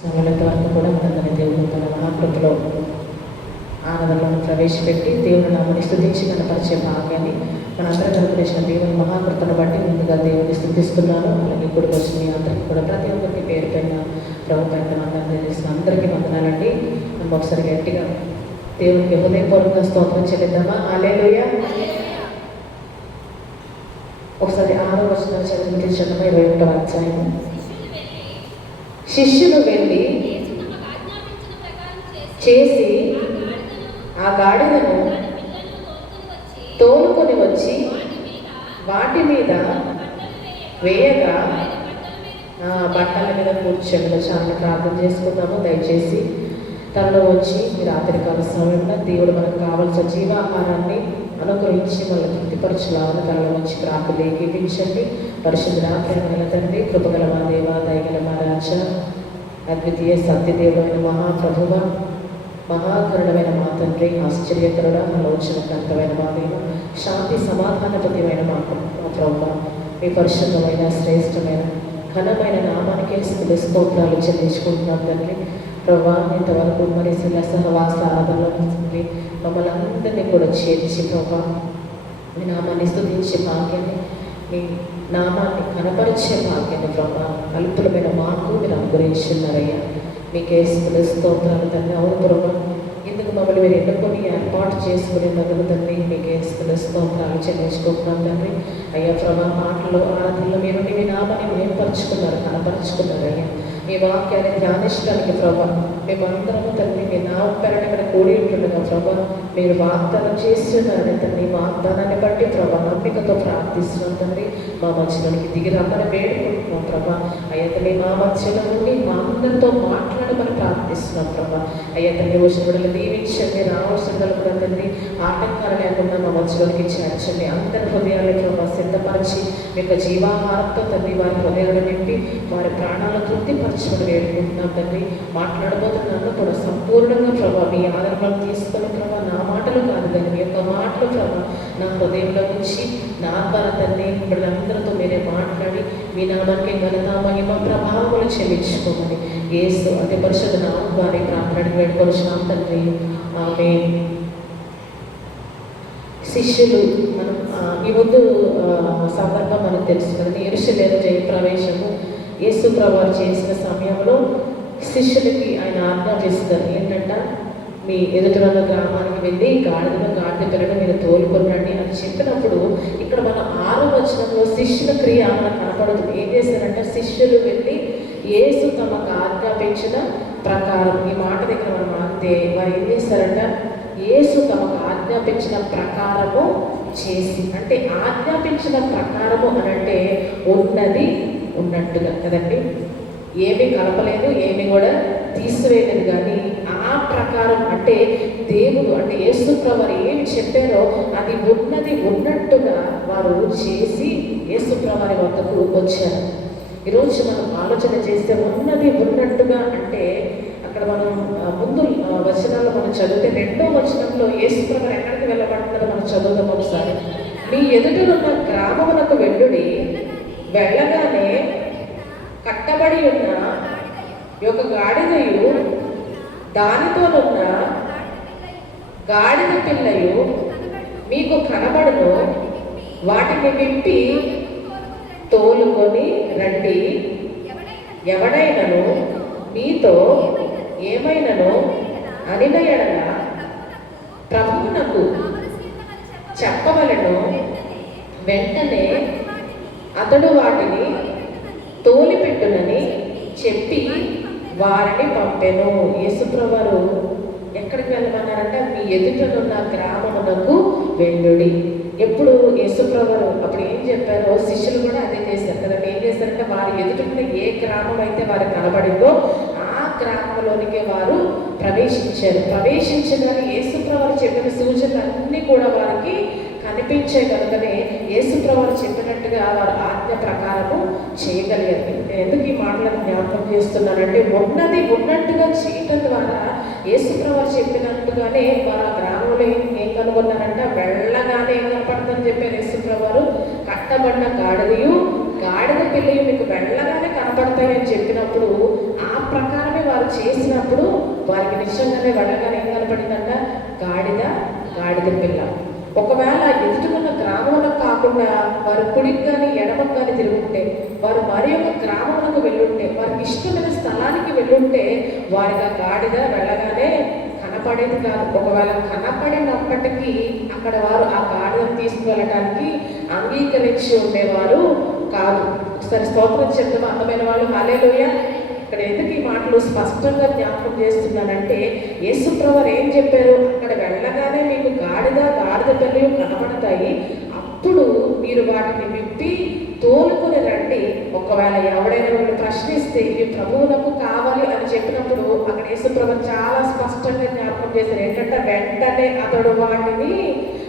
సమయంత వరకు కూడా మనందరినీ దేవుడు తన మహాకృపలో ఆనందంలో ప్రవేశపెట్టి దేవుని నామని స్తుతించి కనపరిచే భాగ్యాన్ని మనందరం కనుగొనేసిన దేవుని మహాకృపను బట్టి ముందుగా దేవుని స్తుతిస్తున్నాను. అలాగే ఇప్పుడు వచ్చిన మీ అందరికీ కూడా ప్రతి ఒక్కరికి పేరు పైన ప్రభు పైన వందనాలు చేసిన అందరికీ వందనాలండి. మనం ఒకసారి గట్టిగా దేవునికి హృదయపూర్వకంగా స్తోత్రం చెల్లిద్దామా? హల్లెలూయా. ఒకసారి 6వ వచనం చదివించడమా 21వ అధ్యాయం. శిష్యులు వెళ్ళి చేసి ఆ గాడిదను తోలుకొని వచ్చి వాటి మీద వేయగా బట్టల మీద కూర్చొని చాలా ప్రార్థన చేసుకుందాము. దయచేసి తనలో వచ్చి ఈ రాత్రికాల సమయంలో దేవుడు మనకు కావలసిన జీవాహారాన్ని అనుగ్రహించి మనల్ని తృప్తిపరచులాగా తనలో వచ్చి ప్రార్థన ఏకీపించండి. పరిశుద్ధ ప్రేమగల తండ్రి, కృపగల మా దేవ, దయగల మా రాజా, అద్వితీయ సత్యదేవుడైన మహాప్రభువ, మహాకరుణమైన మా తండ్రి, ఆశ్చర్యకరుడ, ఆలోచనకంతమైన మా దేవ, శాంతి సమాధానపతిమైన మా ప్రభువ, మీ పరిశుద్ధమైన శ్రేష్టమైన ఘనమైన నామానికే స్తోత్రాలు చెల్లించుకుంటున్నాం తండ్రి. ప్రభా, ఇంతవరకు మరి సహవాస ఆరాధనలో తండ్రి మమ్మల్ని అందరినీ కూడా చేర్చి ప్రభా మీ నామాన్ని స్తుతించే భాగ్యాన్ని, మీ నామాన్ని కనపరిచే భాగ్యాన్ని ప్రభా అల్పులమైన మాకు మీరు అనుగ్రహించున్నారయ్యా. మీకే స్తోత్రాలు తండ్రి. అవును ప్రభా, ఇందుకు మమ్మల్ని మీరు ఎన్నుకొని ఏర్పాటు చేసుకునే దగ్గర తండ్రి మీకే స్తోత్రాలు చెల్లించుకుంటున్నాం తండ్రి. అయ్యా ప్రభా, మాటలు ఆరాధనలో మీరు మీ నామాన్ని మేంపరుచుకున్నారు, కనపరుచుకున్నారయ్యా. మీ వాక్యాన్ని ధ్యానించడానికి ప్రభా మేమందరము తండ్రి మీ నా పేరట ఇక్కడ కూడి ఉంటుండగా ప్రభా మీరు వాగ్దానం చేస్తున్నారని తండ్రి, వాగ్దానాన్ని బట్టి ప్రభా నమ్మికతో ప్రార్థిస్తున్నాం తండ్రి. మా మధ్యలోనికి దిగి రమ్మని వేడుకుంటున్నాం ప్రభా. అయ్యా తండ్రి, మా మధ్యలో నుండి మా అందరితో మాట్లాడమని ప్రార్థిస్తున్నాం ప్రభా. అయ్యా తండ్రి, వచ్చిన బిడ్డలు దీవించండి, రావాల్సిన కూడా తండ్రి ఆటంకాలు లేకుండా మా మధ్యలోనికి చేర్చండి. అందరి హృదయాలు ప్రభా సిద్ధపరిచి మీ యొక్క జీవాహారంతో తండ్రి వారి హృదయాలు నింపి వారి ప్రాణాలను తృప్తిపరచమని వేడుకుంటున్నాం తండ్రి. మాట్లాడబోతున్నాను కూడా సంపూర్ణంగా ప్రభా మీ ఆదరణలు తీసుకుని ప్రభా నా మాటలు కాదు కానీ మీ యొక్క మాటలు ప్రభా నా హృదయంలో నుంచి నా ద్వారా తండ్రి వీళ్ళందరితో మీరే మాట్లాడి మీ నామానికి ఘనత మహిమ ప్రభావములు చెల్లించుకోమని యేసు అతి పరిశుద్ధ నామం ద్వారా ప్రార్థన వేడుకొనిచున్నాం తండ్రి. ఆమేన్. శిష్యులు మనం ఈ ముందు సందర్భం మనకు తెలుసు కదండి. యెరూషలేము జయప్రవేశము యేసు ప్రభువు చేసిన సమయంలో శిష్యులకి ఆయన ఆజ్ఞాపిస్తారు ఏంటంట, మీ ఎదుటిన్న గ్రామానికి వెళ్ళి గాడిద పిల్లను మీరు తోలుకొనండి అని చెప్పినప్పుడు ఇక్కడ మన 6వ వచనంలో శిష్యుల క్రియ మనకు కనపడుతుంది. ఏం చేశారంటే శిష్యులు వెళ్ళి యేసు తమకు ఆజ్ఞాపించిన ప్రకారం, ఈ మాట దగ్గర మనం ఆగితే వారు ఏం చేశారంట, యేసు తమకు ఆజ్ఞాపించిన ప్రకారము చేసి, అంటే ఆజ్ఞాపించిన ప్రకారము అని అంటే ఉన్నది ఉన్నట్టుగా కదండి, ఏమీ కలపలేదు, ఏమి కూడా తీసివేయలేదు. కానీ ఆ ప్రకారం అంటే దేవుడు అంటే యేసు ప్రభువు ఏమి చెప్పారో అది ఉన్నది ఉన్నట్టుగా వారు చేసి యేసు ప్రభువు వద్దకు వచ్చారు. ఈరోజు మనం ఆలోచన చేస్తే ఉన్నది ఉన్నట్టుగా అంటే అక్కడ మనం ముందు వచనాల్లో మనం చదివితే 2వ వచనంలో యేసు ప్రభువు ఎక్కడికి వెళ్ళబడుతున్నారో మనం చదువుదాం ఒకసారి. మీ ఎదుటనున్న గ్రామమునకు వెళ్ళుడి, వెళ్ళగానే కట్టబడి ఉన్న యొక్క గాడిదయు దానితోనున్న గాడిద పిల్లయు మీకు కనబడును, వాటిని విప్పి తోలుకొని రండి. ఎవడైనను మీతో ఏమైనను అనిన ఎడల ప్రభువునకు చెప్పవలెను, వెంటనే అతడు వాటిని తోలిపెట్టునని చెప్పి వారిని పంపెను. యేసు ప్రభువు ఎక్కడికి వెళ్ళమన్నారంటే మీ ఎదుటనున్న గ్రామమునకు వెళ్ళుడి. ఎప్పుడు యేసు ప్రభువు అప్పుడు ఏం చెప్పారో శిష్యులు కూడా అదే చేశారు కదా. ఏం చేశారంటే వారి ఎదుటనున్న ఏ గ్రామం అయితే వారికి కనబడిందో ఆ గ్రామంలోనికి వారు ప్రవేశించారు. ప్రవేశించగానే యేసు ప్రభువు చెప్పిన సూచనలన్నీ కూడా వారికి కనిపించే కనుకనే యేసు ప్రభువు చెప్పినట్టుగా వారు ఆజ్ఞ ప్రకారము చేయగలిగారు. ఎందుకు ఈ మాటలను జ్ఞాపకం చేస్తున్నానంటే ఉన్నది ఉన్నట్టుగా చేయటం ద్వారా యేసు ప్రభువు చెప్పినట్టుగానే వారు ఆ గ్రామంలో ఏం కనుగొన్నారంటే వెళ్ళగానే ఏం కనపడుతుందని చెప్పారు యేసు ప్రభువు, కట్టబడిన గాడిదయు గాడిద పిల్లలు మీకు వెళ్ళగానే కనపడతాయి అని చెప్పినప్పుడు ఆ ప్రకారమే వారు చేసినప్పుడు వారికి నిజంగానే వెళ్ళగానే ఏం కనపడిందంట? గాడిద పిల్ల. ఒకవేళ ఎదుటిన్న గ్రామంలో కాకుండా వారు కుడికి కానీ ఎడమకు కానీ తిరుగుంటే, వారు మరి ఒక గ్రామంలో వెళ్ళుంటే, వారికి ఇష్టమైన స్థలానికి వెళ్ళుంటే వారికి ఆ గాడిద వెళ్ళగానే కనపడేది కాదు. ఒకవేళ కనపడినప్పటికీ అక్కడ వారు ఆ గాడిదను తీసుకువెళ్ళడానికి అంగీకరించి ఉండేవారు కాదు. ఒకసారి స్తోత్రం చెప్తాము అందమైన వాళ్ళు. హల్లెలూయా. ఇక్కడ ఎందుకు ఈ మాటలు స్పష్టంగా జ్ఞాపకం చేస్తున్నానంటే, యేసుప్రభువు ఏం చెప్పారు? అక్కడ వెళ్ళగానే మీకు గాడిద పిల్లలు కనబడతాయి, అప్పుడు మీరు వాటిని విప్పి తోలుకొని రండి. ఒకవేళ ఎవడైనా మీరు ప్రశ్నిస్తే ఇవి ప్రభువులకు కావాలి అని చెప్పినప్పుడు అక్కడ యేసుప్రభువు చాలా స్పష్టంగా జ్ఞాపకం చేశారు. ఏంటంటే వెంటనే అతడు వాటిని,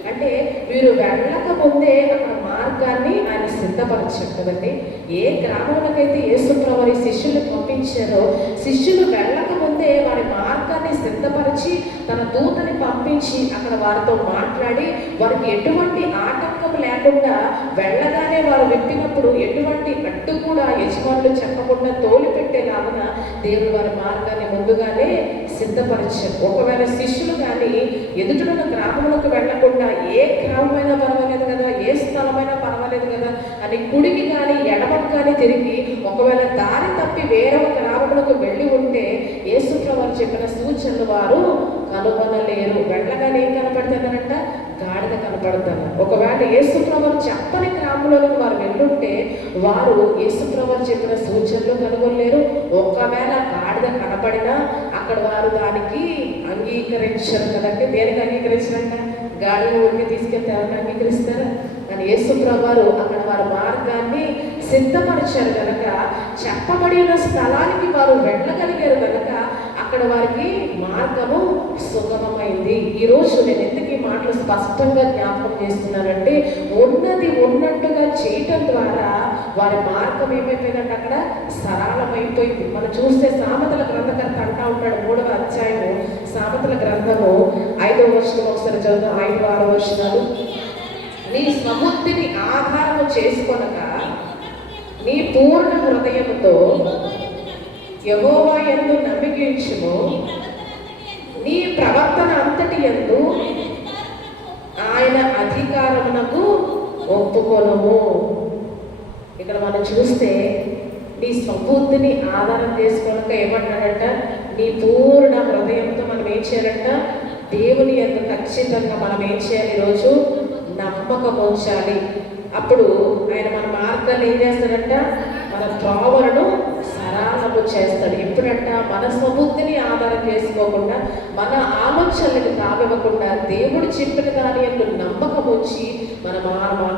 అంటే వీరు వెళ్ళక ముందే అక్కడ మార్గాన్ని ఆయన సిద్ధపరిచారు కదండి. ఏ గ్రామంలోకైతే యేసుప్రభువు శిష్యులు పంపించారో, శిష్యులు వెళ్ళక ముందే వారి మార్గాన్ని సిద్ధపరిచి తన దూతని పంపించి అక్కడ వారితో మాట్లాడి వారికి ఎటువంటి ఆటంకం లేకుండా వెళ్ళగానే వారు విప్పినప్పుడు ఎటువంటి అడ్డు కూడా యజమానులు చెప్పకుండా తోలిపెట్టేలాగా దేవుడు వారి మార్గాన్ని ముందుగానే సిద్ధపరిచారు. ఒకవేళ శిష్యులు కానీ ఎదుటిన్న గ్రామంలోకి వెళ్ళకుండా ఏ గ్రామమైనా పర్వాలేదు కదా, ఏ స్థలమైనా పర్వాలేదు కదా అని కుడికి కానీ ఎడమకు కానీ తిరిగి ఒకవేళ దారి తప్పి వేరే గ్రామంలోకి వెళ్ళి ఉంటే యేసుప్రభువు చెప్పిన సూచనలు వారు కనుగొనలేరు. వెళ్ళగానే ఏం కనపడతానంట? గాడిద కనపడతాను. ఒకవేళ యేసుప్రభువు చెప్పని గ్రామంలోకి వారు వెళ్ళుంటే వారు యేసుప్రభువు చెప్పిన సూచనలు కనుగొనలేరు. ఒకవేళ గాడిద కనపడినా అక్కడ వారు దానికి అంగీకరించరు కదండి. దేనికి అంగీకరించారంట? గాడిద ఊరికి తీసుకెళ్తే ఎవరిని అంగీకరిస్తారా? కానీ యేసుప్రభువు అక్కడ వారి మార్గాన్ని సిద్ధపరిచారు కనుక, చెప్పబడిన స్థలానికి వారు వెళ్ళగలిగారు కనుక అక్కడ వారికి మార్గము సుగమమైంది. ఈరోజు నేను ఎందుకు ఈ మాటలు స్పష్టంగా జ్ఞాపకం చేస్తున్నానంటే, ఉన్నది ఉన్నట్టుగా చేయటం ద్వారా వారి మార్గం ఏమైపోయిందంటే అక్కడ సరళమైపోయింది. మనం చూస్తే సామెతల గ్రంథకర్త అంటా ఉంటాడు, 3వ అధ్యాయము సామెతల గ్రంథము 5వ వచనం ఒకసారి చదువు. 5-6 వచనాలు. నీ స్వబుద్ధిని ఆధారము చేసుకొనక నీ పూర్ణ హృదయముతో యెహోవా యందు నమ్మికించుము, నీ ప్రవర్తన అంతటి యందు ఆయన అధికారమునకు ఒప్పుకొనుము. ఇక్కడ మనం చూస్తే నీ స్వబుద్ధిని ఆధారం చేసుకోనక ఏమంటాడంట? నీ పూర్ణ హృదయంతో మనం ఏం చేయాలంట? దేవుని యందు ఖచ్చితంగా మనం ఏం చేయాలి? ఈరోజు నమ్మకం ఉంచాలి. అప్పుడు ఆయన మన మార్గాలు ఏం చేస్తాడంట? మన త్రోవలను సరళము చేస్తాడు. ఎప్పుడంట? మన స్వబుద్ధిని ఆధారం చేసుకోకుండా, మన ఆలోచనలకు తావివ్వకుండా, దేవుడు చెప్పిన దాని యొక్క నమ్మకం వచ్చి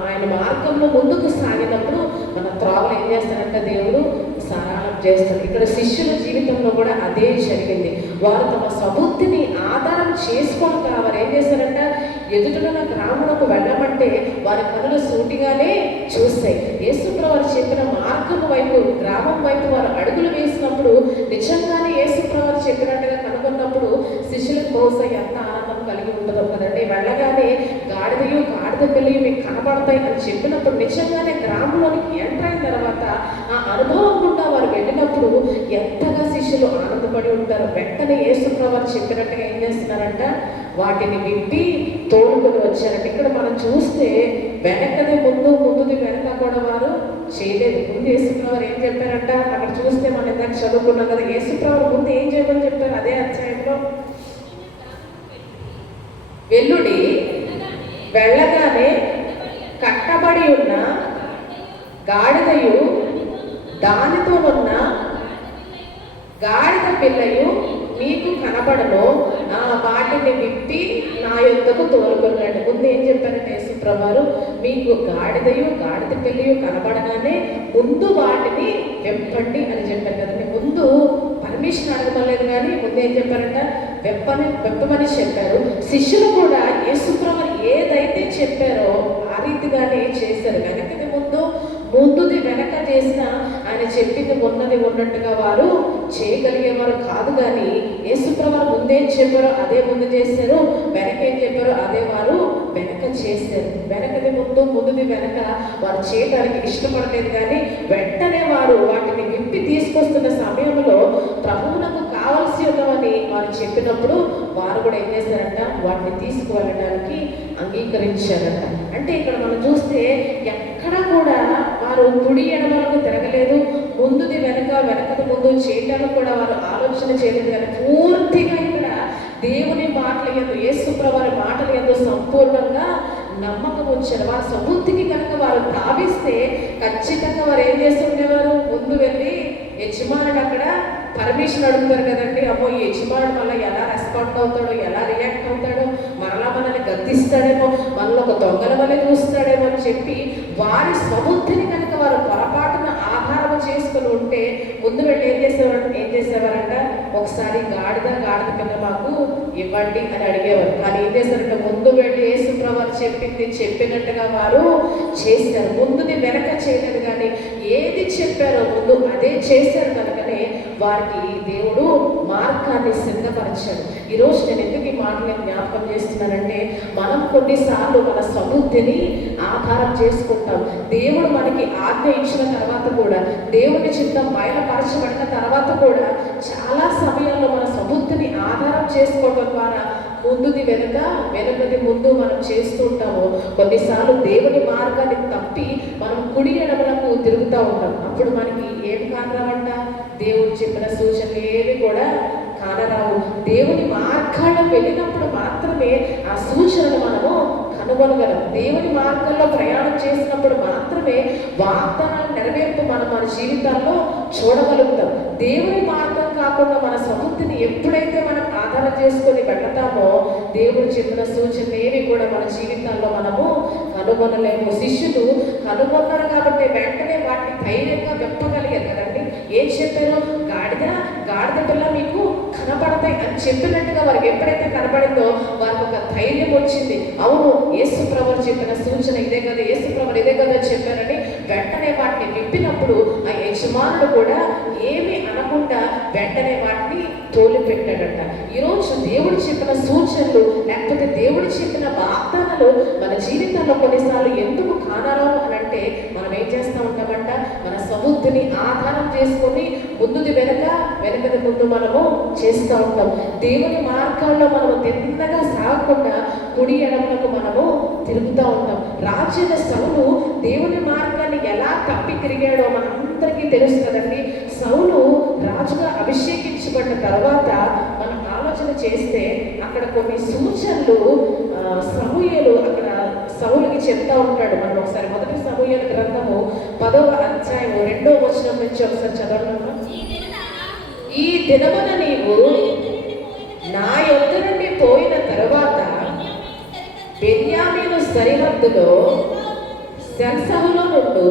ఆయన మార్గంలో ముందుకు సాగినప్పుడు మన త్రోవలు ఏం చేస్తాడంట? దేవుడు సరళం చేస్తాడు. ఇక్కడ శిష్యుల జీవితంలో కూడా అదే జరిగింది. వారు తమ స్వబుద్ధిని ఆధారం చేసుకొని వారు ఏం చేస్తారంట? ఎదుటిన గ్రామంలోకి వెళ్ళమంటే వారి కనులు సూటిగానే చూస్తాయి. యేసుప్రభువు చెప్పిన మార్గం వైపు, గ్రామం వైపు వారు అడుగులు వేసినప్పుడు నిజంగానే యేసుప్రభువు చెప్పినట్టుగా కనుగొన్నప్పుడు శిష్యులకు బహుశా ఎంత ఆనందం కలిగి ఉంటుందో కదండి. వెళ్ళగానే గాడిద పిల్లలు మీకు కనపడతాయి అని చెప్పినప్పుడు నిజంగానే గ్రామంలోనికి ఎంటర్ అయిన తర్వాత ఆ అనుభవం గుండా వారు వెళ్ళినప్పుడు ఎంతగా శిష్యులు ఆనందపడి ఉంటారు. వెంటనే యేసుప్రభువు చెప్పినట్టుగా ఏం చేస్తున్నారంట? వాటిని విప్పి తోడుకొని వచ్చారంట. ఇక్కడ మనం చూస్తే వెనకది ముందుది వెనక కూడా వారు చేయలేదు. ముందు యేసుప్రభువు ఏం చెప్పారంట? అక్కడ చూస్తే మనం ఇందాక చదువుకున్నాం కదా, యేసుప్రభువు ముందు ఏం చేయమని చెప్పారు? అదే అధ్యాయంలో వెల్లుడి వెళ్ళగానే కట్టబడి ఉన్న గాడిదయు దానితో ఉన్న గాడిద పిల్లయు మీకు కనపడను, వాటిని విప్పి నా యొద్దకు తోలుకొనండి. ముందు ఏం చెప్పారంటే యేసుప్రభువు, మీకు గాడిద పిల్లయు కనపడగానే ముందు వాటిని వెప్పండి అని చెప్పారు కదండి. ముందు పర్మిషన్ అడగలేదు కానీ ముందు ఏం చెప్పారంట? వెప్పమని చెప్పారు. శిష్యులు కూడా యేసుప్రభువు ఏదైతే చెప్పారో ఆ రీతిగానే చేశారు. వెనకది ముందుది వెనక చేసిన ఆయన చెప్పింది ఉన్నది ఉన్నట్టుగా వారు చేయగలిగేవారు కాదు. కానీ యేసుప్రభువు ముందేం చెప్పారో అదే ముందు చేశారు, వెనకేం చెప్పారో అదే వారు వెనక చేశారు. వెనకది ముందు, ముందుది వెనక వారు చేయడానికి ఇష్టపడలేదు. కానీ వెంటనే వారు వాటిని విప్పి తీసుకొస్తున్న సమయంలో ప్రభువునకు కావలసి ఉన్నవని వారు చెప్పినప్పుడు వారు కూడా ఏం చేశారంట, వాటిని తీసుకువెళ్ళడానికి అంగీకరించారంట. అంటే ఇక్కడ మనం చూస్తే ఎక్కడ కూడా వారు కుడి ఎడమలకు తిరగలేదు. ముందుది వెనక, వెనకది ముందు చేయడానికి కూడా వారు ఆలోచన చేయలేదు. కానీ పూర్తిగా ఇక్కడ దేవుని మాటల యందు, యేసుప్రభు వారి మాటల యందు సంపూర్ణంగా నమ్మకం ఉంచారు. వారి సబుద్ధికి కనుక వారు తావిస్తే ఖచ్చితంగా వారు ఏం చేస్తుండేవారు, ముందు వెళ్ళి యజమానుడు అక్కడ పర్మిషన్ అడుగుతారు కదండి. అమ్మో ఈ యజమానుడు మళ్ళీ ఎలా రెస్పాండ్ అవుతాడో, ఎలా రియాక్ట్ అవుతాడో, మరలా మనల్ని గద్దిస్తాడేమో, మనలో ఒక దొంగల వల్ల చూస్తాడేమో అని చెప్పి వారి సబుద్ధిని కనుక వారు పొరపాటున ఆధారం చేసుకుని ఉంటే ముందు వెళ్ళి ఏం చేసేవారంట, ఒకసారి గాడిద పిల్ల మాకు ఇవ్వండి అని అడిగేవారు. కానీ ఏం చేశారంటే ముందు వెళ్ళి యేసుప్రభు వారు చెప్పినట్టుగా వారు చేశారు. ముందుది వెనక చేయలేదు, కానీ ఏది చెప్పారో ముందు అదే చేశారు. కనుకనే వారికి దేవుడు మార్గాన్ని సిద్ధపరిచాడు. ఈరోజు నేను ఎందుకు ఈ మాటలు జ్ఞాపకం చేస్తున్నానంటే, మనం కొన్నిసార్లు మన సబుద్ధిని ఆధారం చేసుకుంటాం. దేవుడు మనకి ఆజ్ఞ ఇచ్చిన తర్వాత కూడా, దేవుని చిత్తం బయలుపరచబడిన తర్వాత కూడా చాలా సమయాల్లో మన సబుద్ధిని ఆధారం చేసుకోవడం ద్వారా ముందుది వెనుక, వెనుకది ముందు మనం చేస్తూ ఉంటాము. కొన్నిసార్లు దేవుని మార్గాన్ని తప్పి మనం కుడి ఎడమలకు తిరుగుతూ ఉంటాం. అప్పుడు మనకి ఏం కానరావంట, దేవుడు చెప్పిన సూచనలు ఏవి కూడా కానరావు. దేవుని మార్గాల్లో వెళ్ళినప్పుడు మాత్రమే ఆ సూచనలు మనము కనుగొనగలం. దేవుని మార్గంలో ప్రయాణం చేసినప్పుడు మాత్రమే వాగ్దానాల నెరవేర్పు మనం మన జీవితాల్లో చూడగలుగుతాం. దేవుని మార్గం కాకుండా మన సబుద్ధిని ఎప్పుడైతే మనం ఆధారం చేసుకొని వెళ్తామో దేవుడు చెప్పిన సూచనలు ఏవి కూడా మన జీవితాల్లో మనము కనుగొనలేము. శిష్యులు కనుగొన్నారు కాబట్టి వెంటనే వాటిని ధైర్యంగా వెప్పగలిగారు కదండి. ఏం చెప్పారు, గాడిద పిల్ల మీకు కనపడతాయి అని చెప్పినట్టుగా వారికి ఎప్పుడైతే కనపడిందో వారికి ఒక ధైర్యం వచ్చింది. అవును, యేసుప్రభు చెప్పిన సూచన ఇదే కదా, యేసుప్రభు ఇదే కదా చెప్పారని వెంటనే వాటిని విప్పినప్పుడు ఆ యజమానుడు కూడా ఏమీ అనకుండా వెంటనే వాటిని తోలిపెట్టాడట. ఈరోజు దేవుడు చెప్పిన సూచనలు లేకపోతే దేవుడు చెప్పిన వాగ్దానాలు మన జీవితంలో కొన్నిసార్లు ఎందుకు కానాలో అని అంటే, మనం ఏం చేస్తూ ఉంటామంట, మన సబుద్ధిని ఆధారం చేసుకొని ముందుది వెనక, వెనకది ముందు మనము చేస్తూ ఉంటాం. దేవుని మార్గాల్లో మనము తిన్నగా సాగకుండా కుడి ఎడమలకు మనము తిరుగుతూ ఉంటాం. రాజైన సౌలు దేవుని మార్గాన్ని ఎలా తప్పి తిరిగాడో మనందరికీ తెలుసు కదండి. సౌలు రాజుగా అభిషేకించబడిన తర్వాత మనం ఆలోచన చేస్తే అక్కడ కొన్ని సూచనలు సమూయేలు అక్కడ సౌలుకి చెప్తా ఉంటాడు. మనం ఒకసారి మొదటి సమూయేలు గ్రంథము 10వ అధ్యాయము 2వ వచనం నుంచి ఒకసారి చదవడం. ఈ దినమున నీవు నా యొద్ద నుండి పోయిన తరువాత బెన్యామీను సరిహద్దులో సెల్సహులో నుండు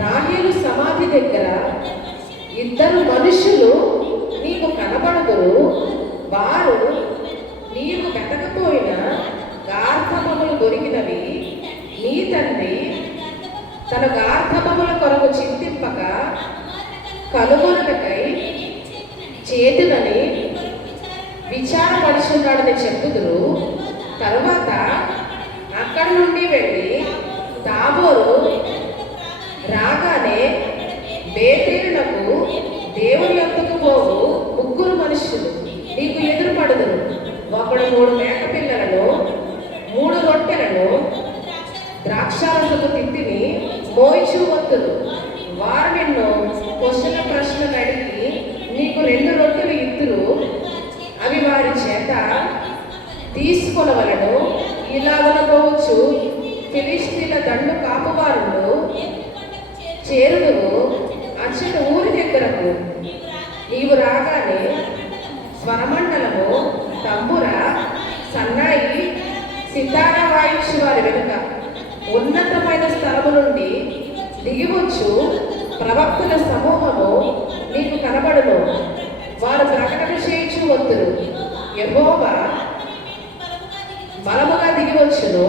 రాహేలు సమాధి దగ్గర 2 మనుషులు నీకు కనబడుదురు. వారు నీవు వెతకపోయిన గార్ధబములు దొరికినవి. నీ తండ్రి తన గార్ధబముల కొరకు చింతింపక కనుగొనుటకై చేతులని విచారపరుచున్నాడని చెప్పుదురు. తరువాత అక్కడి నుండి వెళ్ళి తాబోరు రాగానే బేతేలునకు దేవుని యొద్దకు పోవు 3 మనుషులు నీకు ఎదురుపడుదురు. ఒకడు 3 మేకపిల్లలను 3 రొట్టెలను ద్రాక్షారసపు తిత్తిని మోయిచూ వద్దురు. వారు నిన్ను ప్రశ్నలు అడిగి నీకు 2 రొట్టెలు ఇద్దురు. అవి వారి చేత తీసుకొనవలను. ఇలాగనపోవచ్చు, ఫిలిష్తీయుల దండు కాపువారులు చేరుదురు. అచ్చట ఊరి దగ్గరకు నీవు రాగానే స్వరమండలము, తంబుర, సన్నాయి, సితార వాయించు వారి వెనుక ఉన్నతమైన స్థలము నుండి దిగివచ్చు ప్రవక్తుల సమూహము నీకు కనబడును. వారు ప్రకటన చేయించు వద్దురు. యెహోవా బలముగా దిగివచ్చును.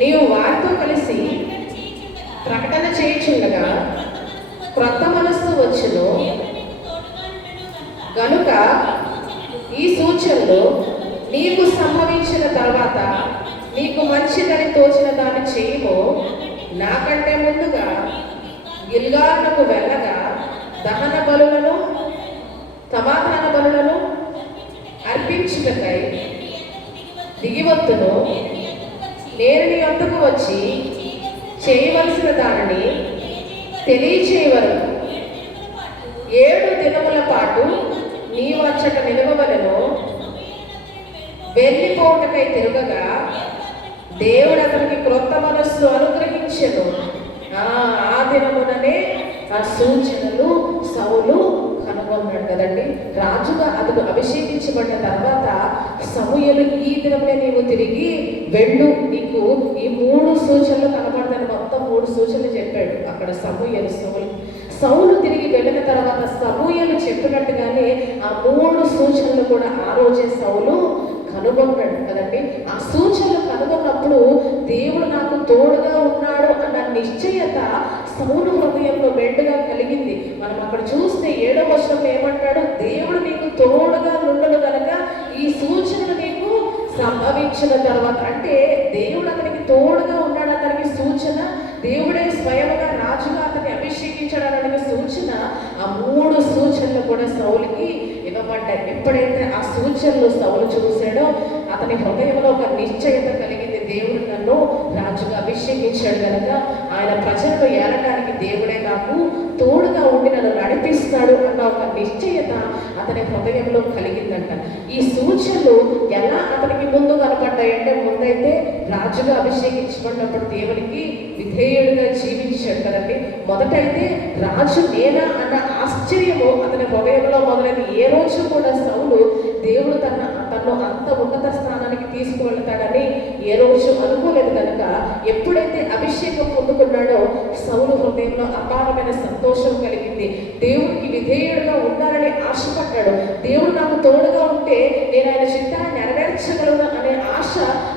నీవు వారితో కలిసి ప్రకటన చేయుచుండగా క్రొత్త మనస్సు వచ్చును. గనుక ఈ సూచనలు నీకు సంభవించిన తర్వాత నీకు మంచిదని తోచిన దాన్ని చేయము. నాకంటే ముందుగా గిల్గాలునకు వెళ్ళగా దహన బలులను సమాధాన బలులను అర్పించుటకై దిగివత్తును. నేను నీ వద్దకు వచ్చి చేయవలసిన దానిని తెలియచేయవరకు 7 దినముల పాటు నీ వచ్చట నిలవవలెను. వెళ్ళిపోవటకై తిరగగా దేవుడు అతనికి క్రొత్త మనస్సు అనుగ్రహించెను. ఆ దినముననే ఆ సూచనలు సౌలు కనుగొన్నాడు కదండి. రాజుగా అతడు అభిషేకించబడిన తర్వాత సమూయేలు ఈ దినమే నీవు తిరిగి వెళ్ళు, నీకు ఈ 3 సూచనలు కనబడతాను. మొత్తం 3 సూచనలు చెప్పాడు అక్కడ సమూయేలు సౌలు తిరిగి వెళ్ళిన తర్వాత సమూయేలు చెప్పినట్టుగానే ఆ 3 సూచనలు కూడా ఆ రోజే సౌలు కనుగొన్నాడు కదండి. ఆ సూచనలు కనుగొన్నప్పుడు దేవుడు నాకు తోడుగా ఉన్నాడు అన్న నిశ్చయత సౌలు హృదయంలో మెండుగా కలిగింది. మనం అక్కడ చూస్తే 7వ వచనంలో ఏమంటాడు? దేవుడు నీకు తోడుగా ఉండడు కనుక ఈ సూచనలు నీకు సంభవించిన తర్వాత, అంటే దేవుడు అతనికి తోడుగా ఉన్నాడు అతనికి సూచన, దేవుడే స్వయంగా రాజుగా అతన్ని అభిషేకించడానికి సూచన. ఆ 3 సూచనలు కూడా సౌలుకి ఇవ్వబడ్డాయి. ఎప్పుడైతే ఆ సూచనలు సౌలు చూశాడో అతని హృదయంలో ఒక నిశ్చయత కలిగింది. దేవుడు నన్ను రాజుగా అభిషేకించాడు కనుక ఆయన ప్రజలను ఏలడానికి దేవుడే నాకు తోడుగా ఉండి నన్ను నడిపిస్తాడు అన్న ఒక నిశ్చయత అతని హృదయంలో కలిగిందంట. ఈ సూచనలు ఎలా అతనికి ముందు కనపడ్డాయంటే, ముందైతే రాజుగా అభిషేకించబడినప్పుడు దేవునికి విధేయుడిగా జీవించాడు కదండి. మొదటైతే రాజు నేనా అన్న ఆశ్చర్యము అతని హృదయంలో మొదలైన ఏ రోజు కూడా సౌలు దేవుడు తను అంత ఉన్నత స్థానానికి తీసుకువెళ్తాడని ఏ రోజు అనుకోలేదు కనుక ఎప్పుడైతే అభిషేకం పొందుకున్నాడో సౌలు హృదయంలో అపారమైన సంతోషం కలిగింది. దేవుడికి విధేయుడుగా ఉండాలని ఆశపడ్డాడు. దేవుడు నాకు తోడుగా ఉంటే నేను ఆయన చిత్తాన్ని నెరవేర్చగలను అనే ఆశ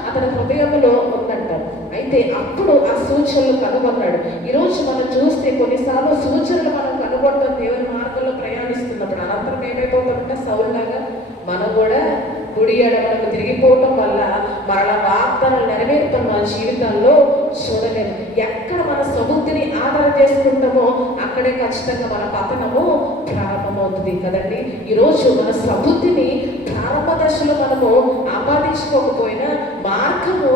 అతని హృదయంలో ఉందంటారు. అయితే అప్పుడు ఆ సూచనలు కనుగొన్నాడు. ఈరోజు మనం చూస్తే కొన్నిసార్లు సూచనలు మనం కనుగొంటాం దేవుని మార్గంలో ప్రయాణిస్తున్నప్పుడు. అనంతరం ఏమైపోతామంటే సౌలులాగా మనం కూడా గుడి ఎడమలకు తిరిగిపోవటం వల్ల మరలా వాగ్దానాలు నెరవేరుతాం మన జీవితాల్లో చూడలేము. ఎక్కడ మన సబుద్ధిని ఆధారం చేసుకుంటామో అక్కడే ఖచ్చితంగా మన పతనము ప్రారంభమవుతుంది కదండి. ఈరోజు మన సబుద్ధిని ప్రారంభ దశలో మనము ఆపాదించుకోకపోయినా మార్గంలో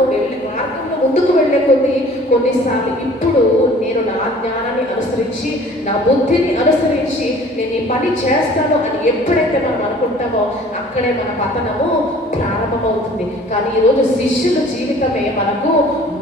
ముందుకు వెళ్ళే కొన్నిసార్లు ఇప్పుడు నేను నా జ్ఞానాన్ని అనుసరించి నా బుద్ధిని అనుసరించి నేను ఈ పని చేస్తాను అని ఎప్పుడైతే మనం అనుకుంటామో అక్కడే మన పతనము ప్రారంభమవుతుంది. కానీ ఈరోజు శిష్యుల జీవితమే మనకు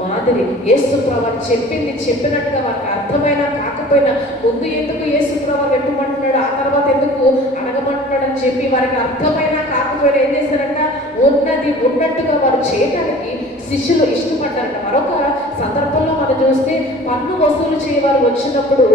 మాదిరి. యేసు ప్రభువు చెప్పినట్టుగా వారికి అర్థమైనా కాకపోయినా ముందు ఎందుకు యేసు ప్రభువు పెట్టమంటున్నాడు, ఆ తర్వాత ఎందుకు అడగమంటున్నాడు అని చెప్పి వారికి అర్థమైనా కాకపోయినా ఏం చేశారంట, ఉన్నది ఉన్నట్టుగా వారు చేయడానికి శిష్యులు ఇష్టపడ్డారంట. మరొక సందర్భంలో మనం చూస్తే పన్ను వసూలు చేయవారు వచ్చినప్పుడు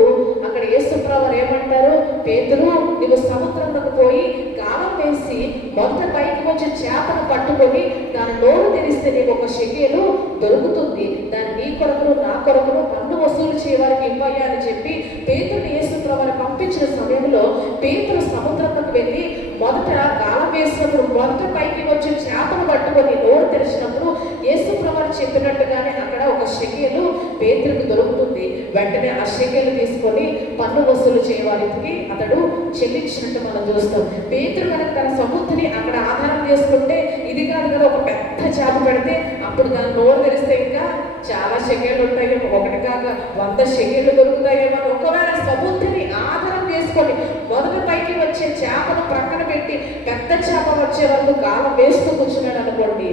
అక్కడ యేసు ప్రభువు ఏమంటారు, పేతురు నువ్వు సముద్రంలోకి పోయి గాలం వేసి మొదట పైకి వచ్చి చేపను పట్టుకొని దాని నోరు తెరిస్తే నీకు 1 షెకెలు దొరుకుతుంది, దాన్ని నీ కొరకును నా కొరకును పన్ను వసూలు చేయవారికి ఇవ్వయ్యా అని చెప్పి పేతురుని యేసు ప్రభువుని పంపించిన సమయంలో పేతురు సముద్రంలోకి వెళ్ళి మొదట గాలం వేసినప్పుడు మొదట పైకి వచ్చి చేపను పట్టుకొని నోరు తెరిచినప్పుడు యేసు ప్రభువు చెప్పినట్టుగానే అక్కడ 1 షెకెలు పేతురుకు దొరుకుతుంది. వెంటనే ఆ షెకెలు తీసుకొని పన్ను వసూలు చేయవారికి అతడు చెల్లించినట్టు మనం చూస్తాం. పేతురు కనుక తన సముద్రిని అక్కడ ఆధారం చేసుకుంటే ఇది కాదు కదా, ఒక పెద్ద చేప పెడితే అప్పుడు దాని నోరు తెరిస్తే ఇంకా చాలా షెకెళ్ళు ఉంటాయేమో, 1 కాక 100 షెకెళ్ళు దొరుకుతాయేమో. ఒకవేళ సముద్రిని ఆధారం చేసుకొని మొదట పైకి వచ్చే చేపను ప్రక్కన పెట్టి పెద్ద చేప వచ్చే వరకు గాలం వేస్తూ కూర్చున్నాడు అనుకోండి,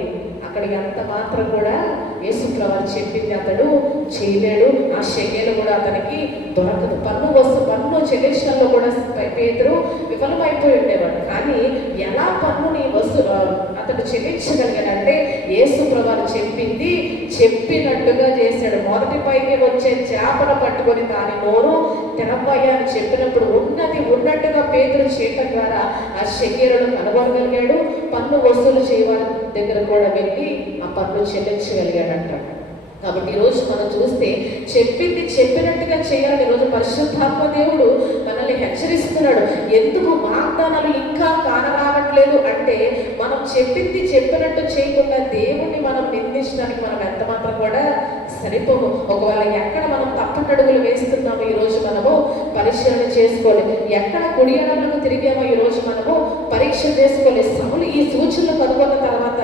అక్కడికి అంత మాత్రం కూడా యేసు ప్రభువు చెప్పింది అతడు చేయలేడు. ఆ షెకెలు కూడా అతనికి దొరకదు. పన్ను చెల్లించడంలో కూడా పేతురు విఫలమైపోయి ఉండేవాడు. కానీ ఎలా పన్నుని అతడు చెల్లించగలిగాడంటే యేసు ప్రభువు చెప్పింది చెప్పినట్టుగా చేశాడు. మొదటి పైకి వచ్చే చేపను పట్టుకొని దాని నోరు తెరవయ్యా అని చెప్పినప్పుడు ఉన్నది ఉన్నట్టుగా పేతురు చేయటం ద్వారా ఆ షెకెలను కనుగొనగలిగాడు. పన్ను వసూలు చేయవారి దగ్గర కూడా వెళ్ళి ఆ పన్ను చెల్లించగలిగాడంట. కాబట్టి ఈరోజు మనం చూస్తే చెప్పింది చెప్పినట్టుగా చేయాలని ఈరోజు పరిశుద్ధాత్మ దేవుడు మనల్ని హెచ్చరిస్తున్నాడు. ఎందుకు వాగ్దానాలు ఇంకా కానరావట్లేదు అంటే మనం చెప్పింది చెప్పినట్టు చేయకుండా దేవుణ్ణి మనం నిందించడానికి మనం ఎంత మాత్రం కూడా సరిపోము. ఒకవేళ ఎక్కడ మనం తప్పటడుగులు వేస్తున్నామో ఈరోజు మనము పరిశీలన చేసుకోవాలి. ఎక్కడ కుడి ఎడమలకు తిరిగామో ఈరోజు మనము పరీక్ష చేసుకోవాలి. సౌలు ఈ సూచనలు కనుగొన్న తర్వాత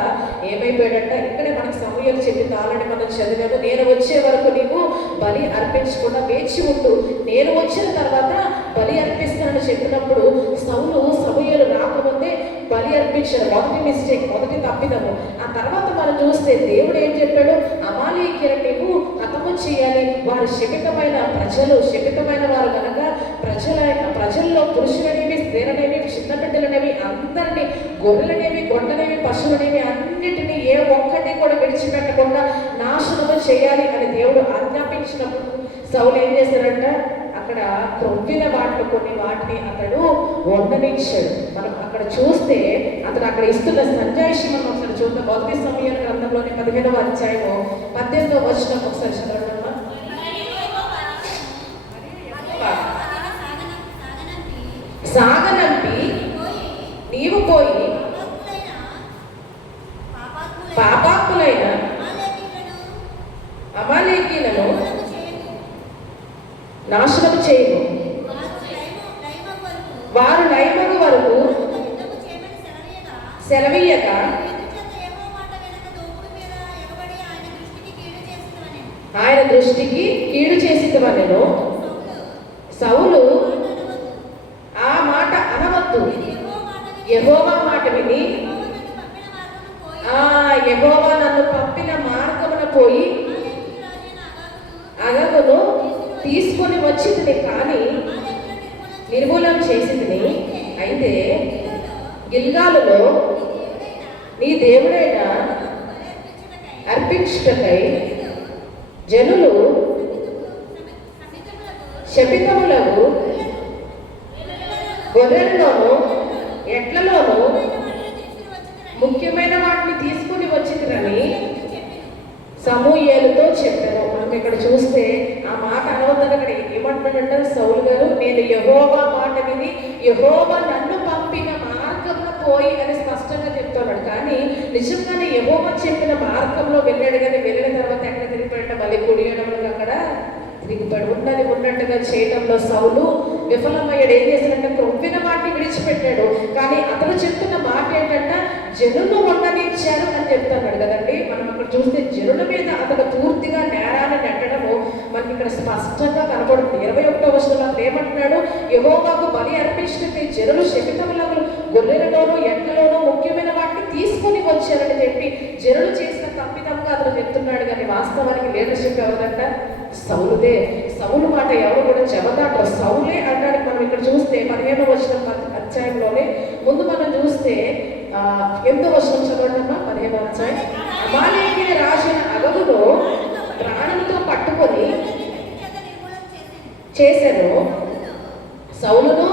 ఏమైపోయాడంట, ఇక్కడే మనకి సమూయేలు చెప్పింది, ఆల్రెడీ మనం చదివాము. నేను వచ్చే వరకు నీవు బలి అర్పించకుండా వేచి ఉండు, నేను వచ్చిన తర్వాత బలి అర్పిస్తానని చెప్పినప్పుడు సౌలు సమూయేలు రాకముందే బలి అర్పించాడు. మొదటి మిస్టేక్, మొదటి తప్పిదము. ఆ తర్వాత మనం చూస్తే దేవుడు ఏం చెప్పాడు, అమాలేకీయులను నీవు హతము చేయాలి, వారు శపితమైన ప్రజలు, శపితమైన వారు కనుక ప్రజల్లో పురుషులనేవి, స్త్రీలనేవి, చిన్న బిడ్డలనేవి అందరినీ, గొర్రెలనేవి, గొడ్డనేవి, పశువులనేవి అన్నిటినీ ఏ ఒక్కటి కూడా విడిచిపెట్టకుండా నాశనము చేయాలి అని దేవుడు ఆజ్ఞాపించినప్పుడు సౌలు ఏం చేశాడంట, అక్కడ క్రొవ్విన వాటిలో కొన్ని వాటిని అతడు వండనిచ్చాడు. మనం అక్కడ చూస్తే అతను అక్కడ ఇస్తున్న సంజాయిషి మనం ఒకసారి చూద్దాం. మొదటి సమూయేలు గ్రంథంలోని 15వ అధ్యాయము 18వ వచనం ఒకసారి చదవండి. సాగనంపి నీవు పోయి పాపాత్ములైన అమాలేకీయులను నాశనం చేయము, వారు లయమగు వరకు సెలవీయక ఆయన దృష్టికి కీడు చేసినవనెను. సౌలు ఆ మాట అనవద్దు, యెహోవా మాట విని యెహోవా నన్ను పంపిన మార్గమున పోయి అగగును తీసుకొని వచ్చింది, కానీ నిర్మూలన చేసింది. అయితే గిల్గాలులో నీ దేవుడైన అర్పించుటకై జనులు శపితములకు గొర్రెలలోను ఎట్లలోను ముఖ్యమైన వాటిని తీసుకుని వచ్చిందని సమూయేలుతో చెప్పారు. మనం ఇక్కడ చూస్తే ఆ మాట అనవద్దని ఇక్కడ ఏమంటున్నాడంటే సౌలు గారు, నేను యెహోవా మాట విని యెహోవా నన్ను పంపిన మార్గంలో పోయి అని స్పష్టంగా చెప్తున్నాడు. కానీ నిజంగానే యెహోవా చెప్పిన మార్గంలో వెళ్ళాడు, కానీ వెళ్ళిన తర్వాత ఎక్కడ తిరిగిపోయాడు, మళ్ళీ కుడియడంలో అక్కడ తిరిగిపోయాడు. ఉన్నట్టుగా చేయడంలో సౌలు విఫలమయ్యాడు. ఏం చేశాడంటే క్రొవ్విన వాటిని విడిచిపెట్టాడు. కానీ అతను చెప్తున్న మాట ఏంటంటే జనులు ఉండనిచ్చారు అని చెప్తున్నాడు కదండి. మనం అక్కడ చూస్తే జనుల మీద అతను పూర్తిగా నేరాన్ని నెట్టడము మనకి ఇక్కడ స్పష్టంగా కనపడుతుంది. 21వ వచనంలో అతను ఏమంటున్నాడు, యెహోవాకు బలి అర్పించినట్టు జనులు శపితములకు గొర్రెలలోనూ ఎట్లలోనూ ముఖ్యమైన వాటిని తీసుకొని వచ్చారని చెప్పి జనులు చేసిన తప్పిదంగా అతను చెప్తున్నాడు. కానీ వాస్తవానికి లీడర్షిప్ ఎవరంట, సౌలుదే. సౌలు మాట ఎవరు కూడా చెబదాటరు, సౌలే అంటాడు. మనం ఇక్కడ చూస్తే 15వ వచనం అధ్యాయంలోనే ముందు మనం చూస్తే 8వ వచనం చదవడమ్మా. 15వ అధ్యాయం, అమాలేకీయుల రాజైన అగగును ప్రాణంతో పట్టుకొని చేశాను. సౌలును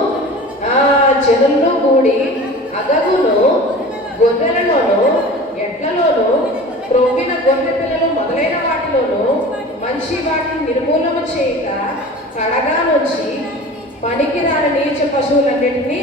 జనుల్లో కూడి అగగును గొర్రెలలోను ఎడ్లలోను క్రొవ్విన గొర్రె పిల్లలు మొదలైన వాటిలోను మంచి వాటిని నిర్మూలన చేయక కడగా నుంచి పనికిరాని నీచ పశువులన్నింటినీ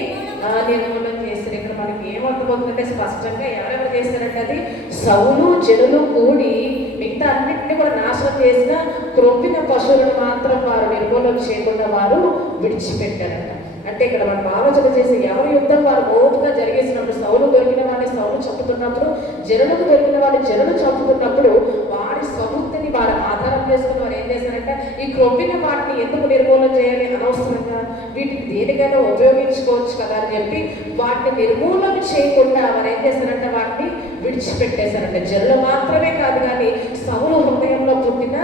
నిర్మూలన చేస్తారు. ఇక్కడ మనకి ఏమర్థమవుతుందంటే స్పష్టంగా ఎవరెవరు చేస్తారంటే అది సౌలు జనులు కూడి మిగతా అన్నింటినీ కూడా నాశనం చేసిన క్రొవ్విన పశువులను మాత్రం వారు నిర్మూలన చేయకుండా వారు విడిచిపెట్టారంట. అంటే ఇక్కడ మనం ఆలోచన చేసి ఎవరి యుద్ధం వారు మోపుగా జరిగేసినప్పుడు సౌలు దొరికిన వారిని సౌలు చంపుతున్నప్పుడు, జనులకు దొరికిన వారిని జనులు చంపుతున్నప్పుడు వారి స్వబుద్ధిని వారు ఆధారం చేసుకుని వారు ఏం చేశారంటే ఈ క్రొవ్విన వాటిని ఎందుకు నిర్మూలన చేయాలి, అనవసరంగా వీటిని దేనికైనా ఉపయోగించుకోవచ్చు కదా అని చెప్పి వాటిని నిర్మూలన చేయకుండా వారు ఏం చేశారంటే వాటిని విడిచిపెట్టేశారంటే. జనులు మాత్రమే కాదు కానీ సౌలు హృదయంలో పుట్టిన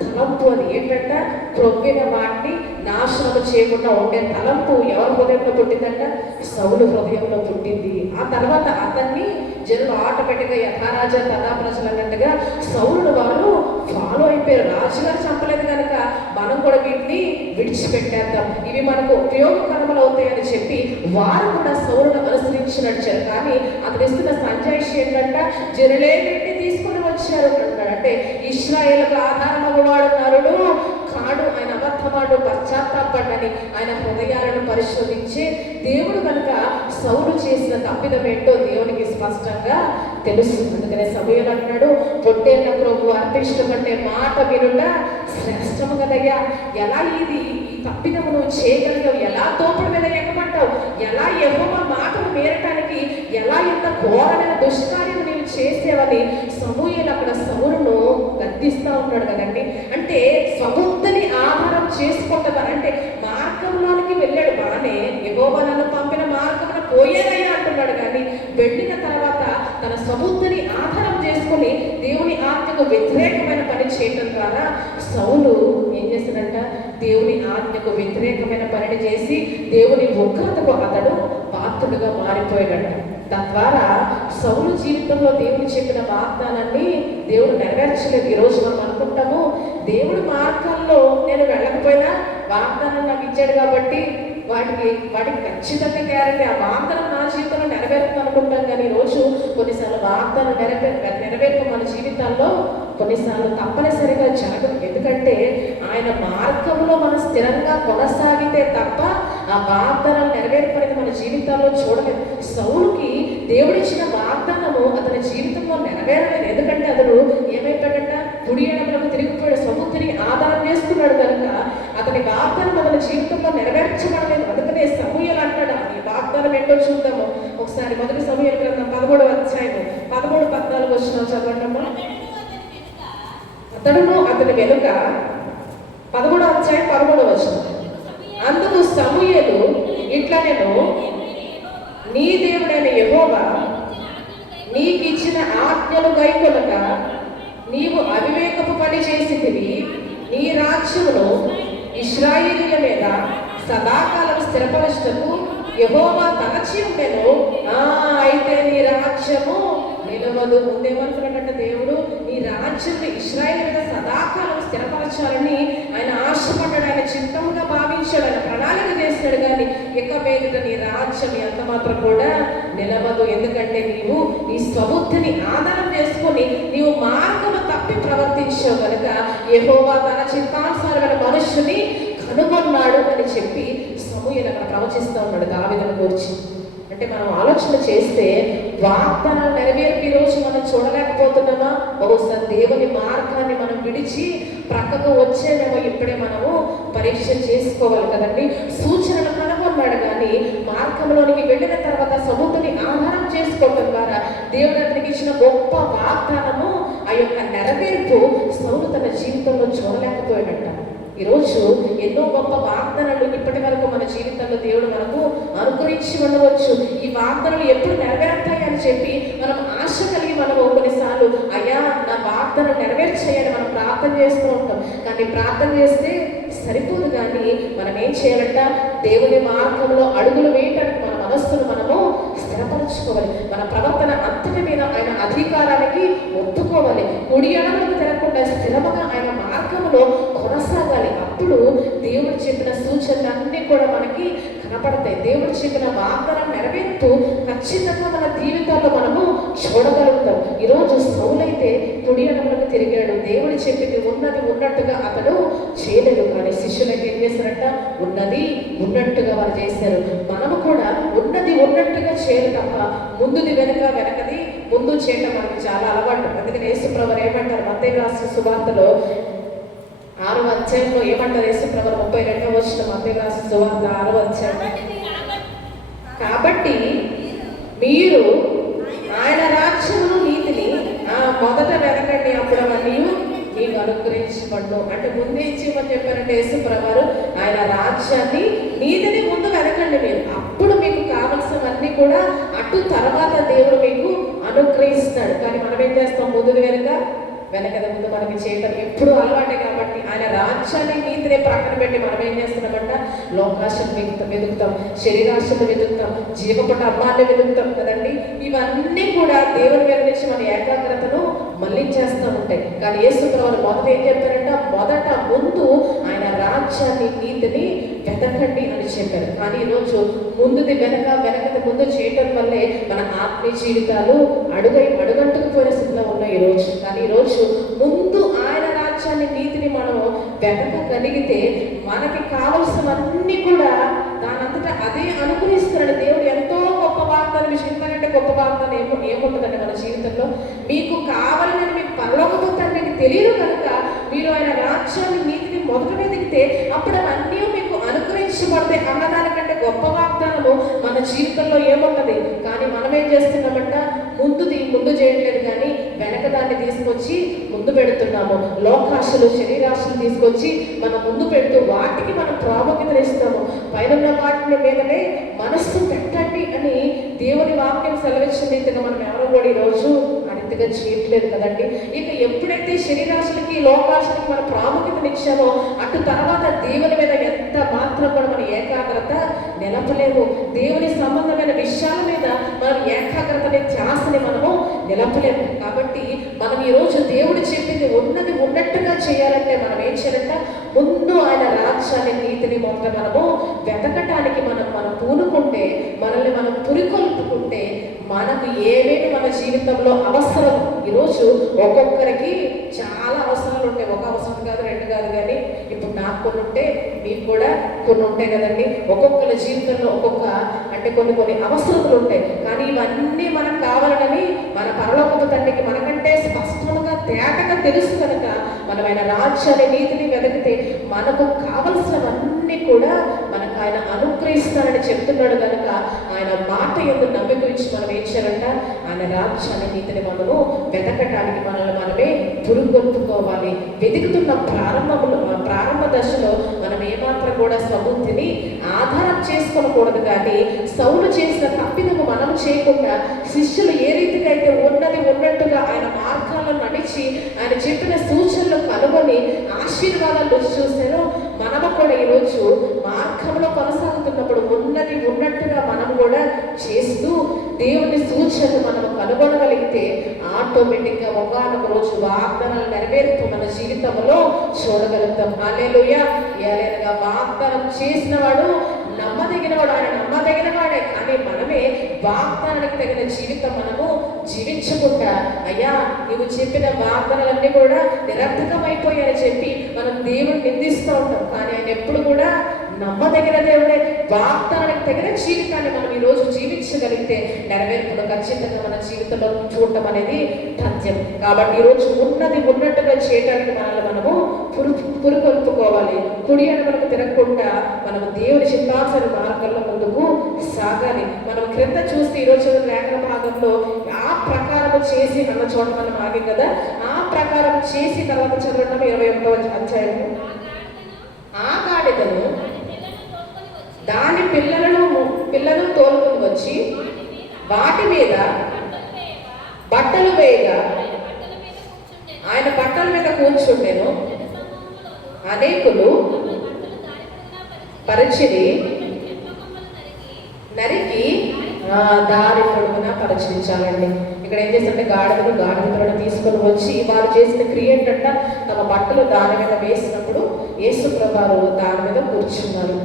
తలంపు అది ఏంటంటే క్రొవ్విన వాటిని నాశనం చేయకుండా ఉండే తలంపు ఎవరి హృదయంలో పుట్టిందంట, సౌలు హృదయంలో పుట్టింది. ఆ తర్వాత అతన్ని జనులు ఆటోమేటిక్గా యథారాజా తదా ప్రజలు అన్నట్టుగా సౌలును వారు ఫాలో అయిపోయారు. రాజుగారు చంపలేదు కనుక మనం కూడా వీటిని విడిచిపెట్టేద్దాం, ఇవి మనకు ఉపయోగకరములు అవుతాయని చెప్పి వారు కూడా సౌలును అనుసరించి నడిచారు. కానీ అతను ఇస్తున్న సంజాయిషి ఏంటంటే జనులే వీటిని తీసుకుని వచ్చారు అంటున్నాడు. అంటే ఇశ్రాయేలుకు ఆధారం అవ్వవాడు నరుడు కాడు, ఆయన పశ్చాత్తాపడని ఆయన హృదయాలను పరిశోధించి దేవుడు కనుక సౌలు చేసిన తప్పిదం ఏంటో దేవునికి స్పష్టంగా తెలుసు. అందుకనే సమూయేలు అంటున్నాడు, పొట్టేళ్ళ ప్రభు అర్పిష్టం అంటే మాట వినుట శ్రేష్టము కదయ్యా. ఎలా ఈ తప్పిదము నువ్వు చేయగలిగావు? ఎలా తోపుడు మీద ఎక్కమంటావు? ఎలా యెహోవా మాటలు మేరటానికి ఎలా ఇంత ఘోరమైన దుష్కార్యం నీవు చేసేవని సమూయేలు అక్కడ సౌలును గద్దిస్తూ ఉన్నాడు కదండి. అంటే స్వబుద్ధిని ఆధారం చేసుకుంటానంటే మార్గంలోనికి వెళ్ళాడు బాగానే, యెహోవా నన్ను పంపిన మార్గమున పోయేదయ్యా అంటున్నాడు. కానీ వెళ్ళిన తర్వాత తన స్వబుద్ధిని ఆధారం చేసుకుని దేవుని ఆజ్ఞకు వ్యతిరేకమైన పని చేయడం ద్వారా సౌలు ఏం చేశాడంట? దేవుని ఆజ్ఞకు వ్యతిరేకమైన పనిని చేసి దేవుని ఉగ్రతకు అతడు పాత్రుడుగా మారిపోయాడంట. తద్వారా సౌలు జీవితంలో దేవుడు చెప్పిన వాగ్దానాన్ని దేవుడు నెరవేర్చలేదు. ఈరోజు మనం అనుకుంటాము, దేవుడి మార్గంలో నేను వెళ్ళకపోయినా వాగ్దానం నాకు ఇచ్చాడు కాబట్టి వాటికి ఖచ్చితంగా గ్యారెంటీ ఆ వాగ్దానం నా జీవితంలో నెరవేరుతుంది అనుకుంటాం. కానీ ఈరోజు కొన్నిసార్లు వాగ్దానం నెరవేర్పు మన జీవితాల్లో కొన్నిసార్లు తప్పనిసరిగా జరగదు. ఎందుకంటే ఆయన మార్గంలో మనం స్థిరంగా కొనసాగితే తప్ప ఆ వాగ్దానం నెరవేర్పు అనేది మన జీవితాల్లో చూడలేదు. సౌలుకి దేవుడిచ్చిన వాగ్దానము అతని జీవితంలో నెరవేరలేదు. ఎందుకంటే అతడు ఏమైపోయాడంట? కుడి ఎడమలకు తిరిగిపోయాడు. సముద్రిని ఆధారం చేసుకున్నాడు కనుక అతని వాగ్దానం అతని జీవితంలో నెరవేర్చబడలేదు. అందుకనే సమూయేలు అంటాడు, ఈ వాగ్దానం ఏంటో చూద్దాము ఒకసారి. మొదటి సమూయేలు గ్రంథం 13వ అధ్యాయము 13-14 వచనం చదవండమ్మా. అతడును అతని వెనుక 13వ అధ్యాయం 13వ వచనం. అందుకు సమూయేలు ఇట్లా, నేను నీ దేవుడైన యెహోవా నీకిచ్చిన ఆజ్ఞలు గైకొనక నీవు అవివేకపు పని చేసితివి. నీ రాజ్యమును ఇశ్రాయేలీయుల మీద సదాకాలం స్థిరపరచుటకు యెహోవా తలచి ఉండెను. అయితే నీ రాజ్యము నిలవదు. ముందేమనుకున్నాడంటే దేవుడు నీ రాజ్యాన్ని ఇశ్రాయేలు మీద సదాకాలం స్థిరపరచాలని ఆయన ఆశపడ్డాడు. ఆయన చిత్తముగా భావించాడు, ఆయన ప్రణాళిక చేశాడు. కానీ ఇక మీదట నీ రాజ్యం ఎంత మాత్రం కూడా నిలవదు. ఎందుకంటే నీవు నీ స్వబుద్ధిని ఆధారం చేసుకొని నీవు మార్గము తప్పి ప్రవర్తించావు కనుక యెహోవా తన చిత్తానుసారమైన మనుష్యుని కనుగొన్నాడు అని చెప్పి సమూయేలు అక్కడ ప్రవచిస్తూ ఉన్నాడు దావీదును గురించి. అంటే మనం ఆలోచన చేస్తే వాగ్దానాలు నెరవేర్పు ఈరోజు మనం చూడలేకపోతున్నామా? బహుశా దేవుని మార్గాన్ని మనం విడిచి ప్రక్కకు వచ్చేదేమో ఇప్పుడే మనము పరీక్ష చేసుకోవాలి కదండి. సూచనలు కనుగొన్నాడు కానీ మార్గంలోనికి వెళ్ళిన తర్వాత సముద్రుని ఆధారం చేసుకోవడం ద్వారా దేవుడు అతనికి ఇచ్చిన గొప్ప వాగ్దానము ఆ యొక్క నెరవేర్పు సౌలు తన జీవితంలో చూడలేకపోయాడంట. ఈరోజు ఎన్నో గొప్ప వాగ్దానాలు ఇప్పటి వరకు మన జీవితంలో దేవుడు మనకు అనుగ్రహించి ఉండవచ్చు. ఈ వాగ్దానాలు ఎప్పుడు నెరవేరుతాయి అని చెప్పి మనం ఆశ కలిగి మనము కొన్నిసార్లు అయ్యా నా వాగ్దానం నెరవేర్చేయాలని మనం ప్రార్థన చేస్తూ ఉంటాం. కానీ ప్రార్థన చేస్తే సరిపోదు. కానీ మనం ఏం చేయాలంట? దేవుని మార్గంలో అడుగులు వేయటానికి మన మనస్సును మనము స్థిరపరచుకోవాలి. మన ప్రవర్తన అంతటి మీద ఆయన అధికారానికి ఒప్పుకోవాలి. కుడి ఎడమలకు తిరగకుండా స్థిరముగా ఆయన మార్గంలో కొనసాగాలి. అప్పుడు దేవుడు చెప్పిన సూచనలన్నీ కూడా మనకి కనపడతాయి. దేవుడు చెప్పిన వాగ్దానం నెరవేర్పు ఖచ్చితంగా మన జీవితాల్లో మనము చూడగలుగుతాం. ఈరోజు సౌలైతే కుడి ఎడమలకు తిరిగాడు. దేవుడు చెప్పింది ఉన్నది ఉన్నట్టుగా అతడు చేయలేదు. కానీ శిష్యులైతే ఏం చేశారంట? ఉన్నది ఉన్నట్టుగా వారు చేశారు. మనము కూడా ఉన్నది ఉన్నట్టుగా చేయాలి తప్ప ముందుది వెనకది ముందు చేయటం మనకి చాలా అలవాటు. అందుకని యేసుప్రభువు ఏమంటారు? మత్తయి రాసిన సువార్తలో 6వ అధ్యాయంలో ఏమంటారు? యేసుప్రభువు 32వ వచనం, మత్తయి రాసిన సువార్త 6వ అధ్యాయం. కాబట్టి మీరు ఆయన రాజ్యమును నీతిని మొదట వెనకండి, అప్పుడు అవన్నీ నీకు అనుగ్రహించబడ్డు. అంటే ముందే ఇచ్చేమని చెప్పారంటే యేసుప్రభువు ఆయన రాజ్యాన్ని నీతిని ముందు వెనకండి మీరు, అప్పుడు మీకు కావలసినవన్నీ కూడా అటు తర్వాత దేవుడు మీకు అనుగ్రహిస్తాడు. కానీ మనం ఏం చేస్తాం? ముందు వెనకద ముందు మనకి చేయటం ఎప్పుడు అలవాటే. కాబట్టి ఆయన రాజ్యాన్ని నీతిని ప్రక్కన పెట్టి మనం ఏం చేస్తున్నామంట? లోకాశను వెతుకుతాం, శరీరాశను వెతుకుతాం, జీవపట అమ్మాన్ని వెతుకుతాం కదండి. ఇవన్నీ కూడా దేవుని మీద నుంచి మన ఏకాగ్రతను మళ్ళించేస్తూ ఉంటాయి. కానీ యేసుప్రభువు మొదట ఏం చెప్పారంట? మొదట ముందు ఆయన రాజ్యాన్ని నీతిని వెతకండి అని చెప్పారు. కానీ ఈరోజు ముందుది వెనకది ముందు చేయటం వల్లే మన ఆత్మీయ జీవితాలు అడుగంటుకు పోయిన స్థితిలో ఉన్నాయి ఈరోజు. కానీ ఈరోజు ముందు ఆయన రాజ్యాన్ని నీతిని మనము వెతకగలిగితే మనకి కావలసినవన్నీ కూడా దానంతటా అదే అనుగ్రహిస్తున్నాడు దేవుడు. ఎంతో గొప్ప వాగ్దానం, ఇంతకంటే గొప్ప వాగ్దానం ఏముంటుందండి మన జీవితంలో? మీకు కావాలని మీకు పరలోకపు తండ్రికి తెలియదు కనుక మీరు ఆయన రాజ్యాన్ని, నీతిని మొదట వెతికితే అప్పుడు అవన్నీ మీకు అనుగ్రహించబడతాయి అన్నదానికంటే గొప్ప వాగ్దానము మన జీవితంలో ఏముంటది? కానీ మనం ఏం చేస్తున్నామంట? ముందు చేయట్లేదు, కానీ వెనక దాన్ని తీసుకొచ్చి ముందు పెడుతున్నాము. లోకాశలు, శరీరాశలు తీసుకొచ్చి మనం ముందు పెడుతూ వాటికి మనం ప్రాముఖ్యత ఇస్తాము. పైన వాటి మీదనే మనస్సు పెట్టండి అని దేవుని వాక్యం సెలవిచ్చిన రీతిగా మనం ఎవరు కూడా ఈరోజు అడిగిగా చేయట్లేదు కదండి. ఇక ఎప్పుడైతే శరీరాశలకి, లోకాశలకి మన ప్రాముఖ్యతనిచ్చామో అటు తర్వాత దేవుని మీద ఎంత మాత్రం కూడా మన ఏకాగ్రత నిలపలేము. దేవుని సంబంధమైన విషయాల మీద మనం ఏకాగ్రతని, ధ్యాసని మనము నిలపలేము. కాబట్టి మనం ఈరోజు దేవుడు చెప్పింది ఉన్నది ఉన్నట్టుగా చేయాలంటే మనం ఏం చేయాలంట? ముందు ఆయన రాజ్యాన్ని, నీతిని మొదట మనము వెతకటానికి మనం పూనుకుంటే, మనల్ని మనం పురికొల్పుకుంటే మనకు ఏమేమి మన జీవితంలో అవసరం. ఈరోజు ఒక్కొక్కరికి చాలా అవసరాలు ఉంటాయి. ఒక అవసరం కాదు, రెండు కాదు, కానీ ఇప్పుడు నాకు కొన్ని ఉంటే మీకు కూడా కొన్ని ఉంటాయి కదండి. ఒక్కొక్కరి జీవితంలో కొన్ని అవసరతలు ఉంటాయి. కానీ ఇవన్నీ మనకు కావాలని మన పరలోకపు తండ్రికి మనకంటే స్పష్టంగా తేటగా తెలుసు కనుక మనం ఆయన రాజ్యాన్ని, నీతిని వెతికితే మనకు కావలసినవన్నీ కూడా మనకు ఆయన అనుగ్రహిస్తానని చెప్తున్నాడు కనుక ఆయన మాట యందు నమ్మిక ఇచ్చి మనం ఏం చేయాలంట? ఆయన రాజ్యాన్ని, నీతిని మనము వెతకటానికి మనల్ని మనమే పురుగొల్పుకోవాలి. వెతుకుతున్న ప్రారంభ దశలో మనం ఏమాత్రం కూడా స్వబుద్ధిని ఆధారం చేసుకోకూడదు. కానీ సౌలు చేసిన తప్పిదము మనం చేయకుండా శిష్యులు ఏ రీతిగా అయితే ఉన్నది ఉన్నట్టుగా ఆయన మార్గాల్లో నడిచి ఆయన చెప్పిన సూచనలు కనుగొని ఆశీర్వాదాలు చూసారో, మనము కూడా ఈరోజు మార్గంలో కొనసాగుతున్నప్పుడు ఉన్నది ఉన్నట్టుగా మనం కూడా చేస్తూ దేవుని సూచనలు మనం కనుగొనగలిగితే ఆటోమేటిక్గా ఒకనొక రోజు వాగ్దానాలు నెరవేర్పు మన జీవితంలో చూడగలుగుతాం. హల్లెలూయా. ఏలైనగా వాగ్దానం చేసిన వాడు నమ్మదగినవాడు, ఆయన నమ్మదగిన వాడే. కానీ మనమే వాగ్దానానికి తగిన జీవితం మనము జీవించకుండా, అయ్యా నువ్వు చెప్పిన వాగ్దానాలన్నీ కూడా నిరర్థకమైపోయాయని చెప్పి మనం దేవుడిని నిందిస్తూ ఉంటాం. కానీ ఆయన ఎప్పుడు కూడా నమ్మదగిన దేవుడే. వాగ్దానానికి తగిన జీవితాన్ని మనం ఈరోజు జీవించగలిగితే నెరవేర్పును ఖచ్చితంగా మన జీవితంలో చూడటం అనేది తథ్యం. కాబట్టి ఈరోజు ఉన్నది ఉన్నట్టుగా చేయడానికి మనము పురుకొల్పుకోవాలి. కుడి మనకు తిరగకుండా మనము దేవుని చిత్తాసన మార్గంలో ముందుకు సాగాలి. మనం క్రింద చూస్తే ఈరోజు లేఖన భాగంలో ఆ ప్రకారం చేసి అన్న చోట మనం ఆగి కదా, ఆ ప్రకారం చేసి తర్వాత చదవడం 21వ అధ్యాయము. ఆ గాడిదను దాని పిల్లలను తోలుకొని వచ్చి వాటి మీద బట్టలు వేయగా ఆయన బట్టల మీద కూర్చుండెను. అనేకులు పరిచిని నరికి దారి పొడుగునా పరిచయించాలండి. ఇక్కడ ఏం చేస్తుంటే గాడిదలను తీసుకొని వచ్చి వారు చేసిన క్రియ ఏంటంట? తమ బట్టలు దాని మీద వేసినప్పుడు యేసుప్రభువారు దాని మీద కూర్చున్నారు.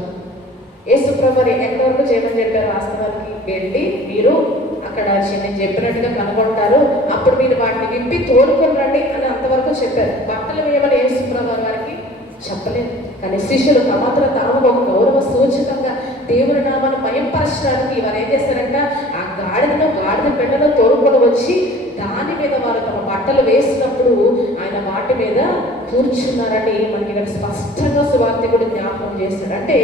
యేసుప్రభువారు ఎక్కడవరకు చేయమని చెప్పారు? వాస్తవానికి వెళ్ళి మీరు అక్కడ నేను చెప్పినట్టుగా కనుగొంటారు, అప్పుడు మీరు వాటిని విప్పి తోలుకొని రండి అని అంతవరకు చెప్పారు. బట్టలు వేయమని యేసుప్రభువారు వారికి చెప్పలేదు. కానీ శిష్యులు తమాత్రం తాము ఒక గౌరవ సూచకంగా దేవుని నామాన్ని మయంపరచడానికి వారు ఏం చేస్తారంట? ఆ గాడిద బిడ్డను తోలుకొని వచ్చి దాని మీద వారు తమ బట్టలు వేసినప్పుడు ఆయన వాటి మీద కూర్చున్నారని మనకి ఇక్కడ స్పష్టంగా సువార్తికుడు జ్ఞాపకం చేస్తాడు. అంటే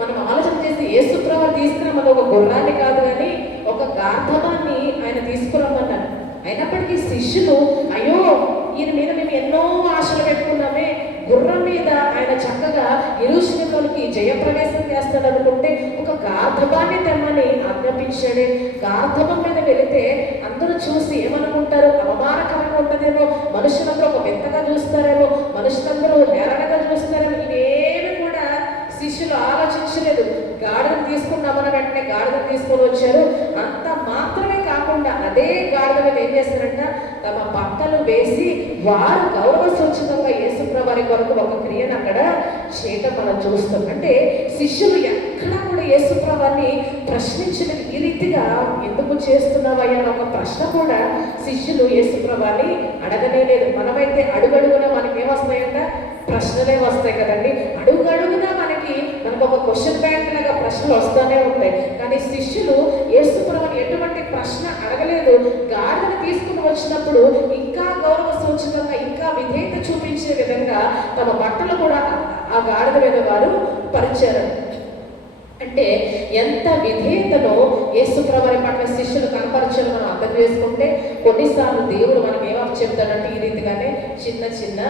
మనం ఆలోచన చేసి యేసుప్రభువు తీసుకురమ్మని ఒక గుర్రాన్ని కాదు, కానీ ఒక గార్ధవాన్ని ఆయన తీసుకురమ్మన్నారు. అయినప్పటికీ శిష్యులు అయ్యో ఈయన మీద మేము ఎన్నో ఆశలు పెట్టుకున్నామే, గుర్రం మీద ఆయన చక్కగా యెరూషలేములోకి జయప్రవేశం చేస్తాడు అనుకుంటే ఒక గార్ధవాన్ని తెమ్మని ఆజ్ఞాపించాడే. గార్ధవం మీద వెళితే అందరూ చూసి ఏమనుకుంటారు? అవమానకరంగా ఉంటుందేమో, మనుషులందరూ ఒక వింతగా చూస్తారేమో, మనుషులందరూ హేళనగా చూస్తారేమో. ఇవేమి కూడా శిష్యులు ఆలోచించలేదు. గాడిదను తీసుకున్నామన్న వెంటనే గాడిదను తీసుకొని వచ్చారు. అంత మాత్రమే కాకుండా అదే గాడిద మీద ఏం చేస్తారంట? తమ బట్టలు వేసి వారు గౌరవ సూచకంగా యేసుప్రభువారి కొరకు ఒక క్రియను అక్కడ చేయటం మనం చూస్తాం. అంటే శిష్యులు ఎక్కడా కూడా యేసుప్రభువారిని ప్రశ్నించలేదు. ఈ రీతిగా ఎందుకు చేస్తున్నావయ్యా అన్న ఒక ప్రశ్న కూడా శిష్యులు యేసుప్రభువారిని అడగలేదు. మనమైతే అడుగడుగున మనకి ఏమొస్తాయంట? ప్రశ్నలే వస్తాయి కదండి. అడుగునా మనకు ఒక క్వశ్చన్ బ్యాంక్ లాగా ప్రశ్నలు వస్తూనే ఉంటాయి. కానీ శిష్యులు యేసుప్రభువుని ఎటువంటి ప్రశ్న అడగలేదు. గాడిదను తీసుకుని వచ్చినప్పుడు ఇంకా గౌరవ సూచకంగా, ఇంకా విధేయత చూపించే విధంగా తమ బట్టలు కూడా ఆ గాడిద మీద వారు పరిచారు. అంటే ఎంత విధేయతను యేసుప్రభుని పట్ల శిష్యులు కనపరచారు మనం అర్థం చేసుకుంటే, కొన్నిసార్లు దేవుడు మనకి ఏమని చెప్తాడంటే ఈ రీతిగానే చిన్న చిన్న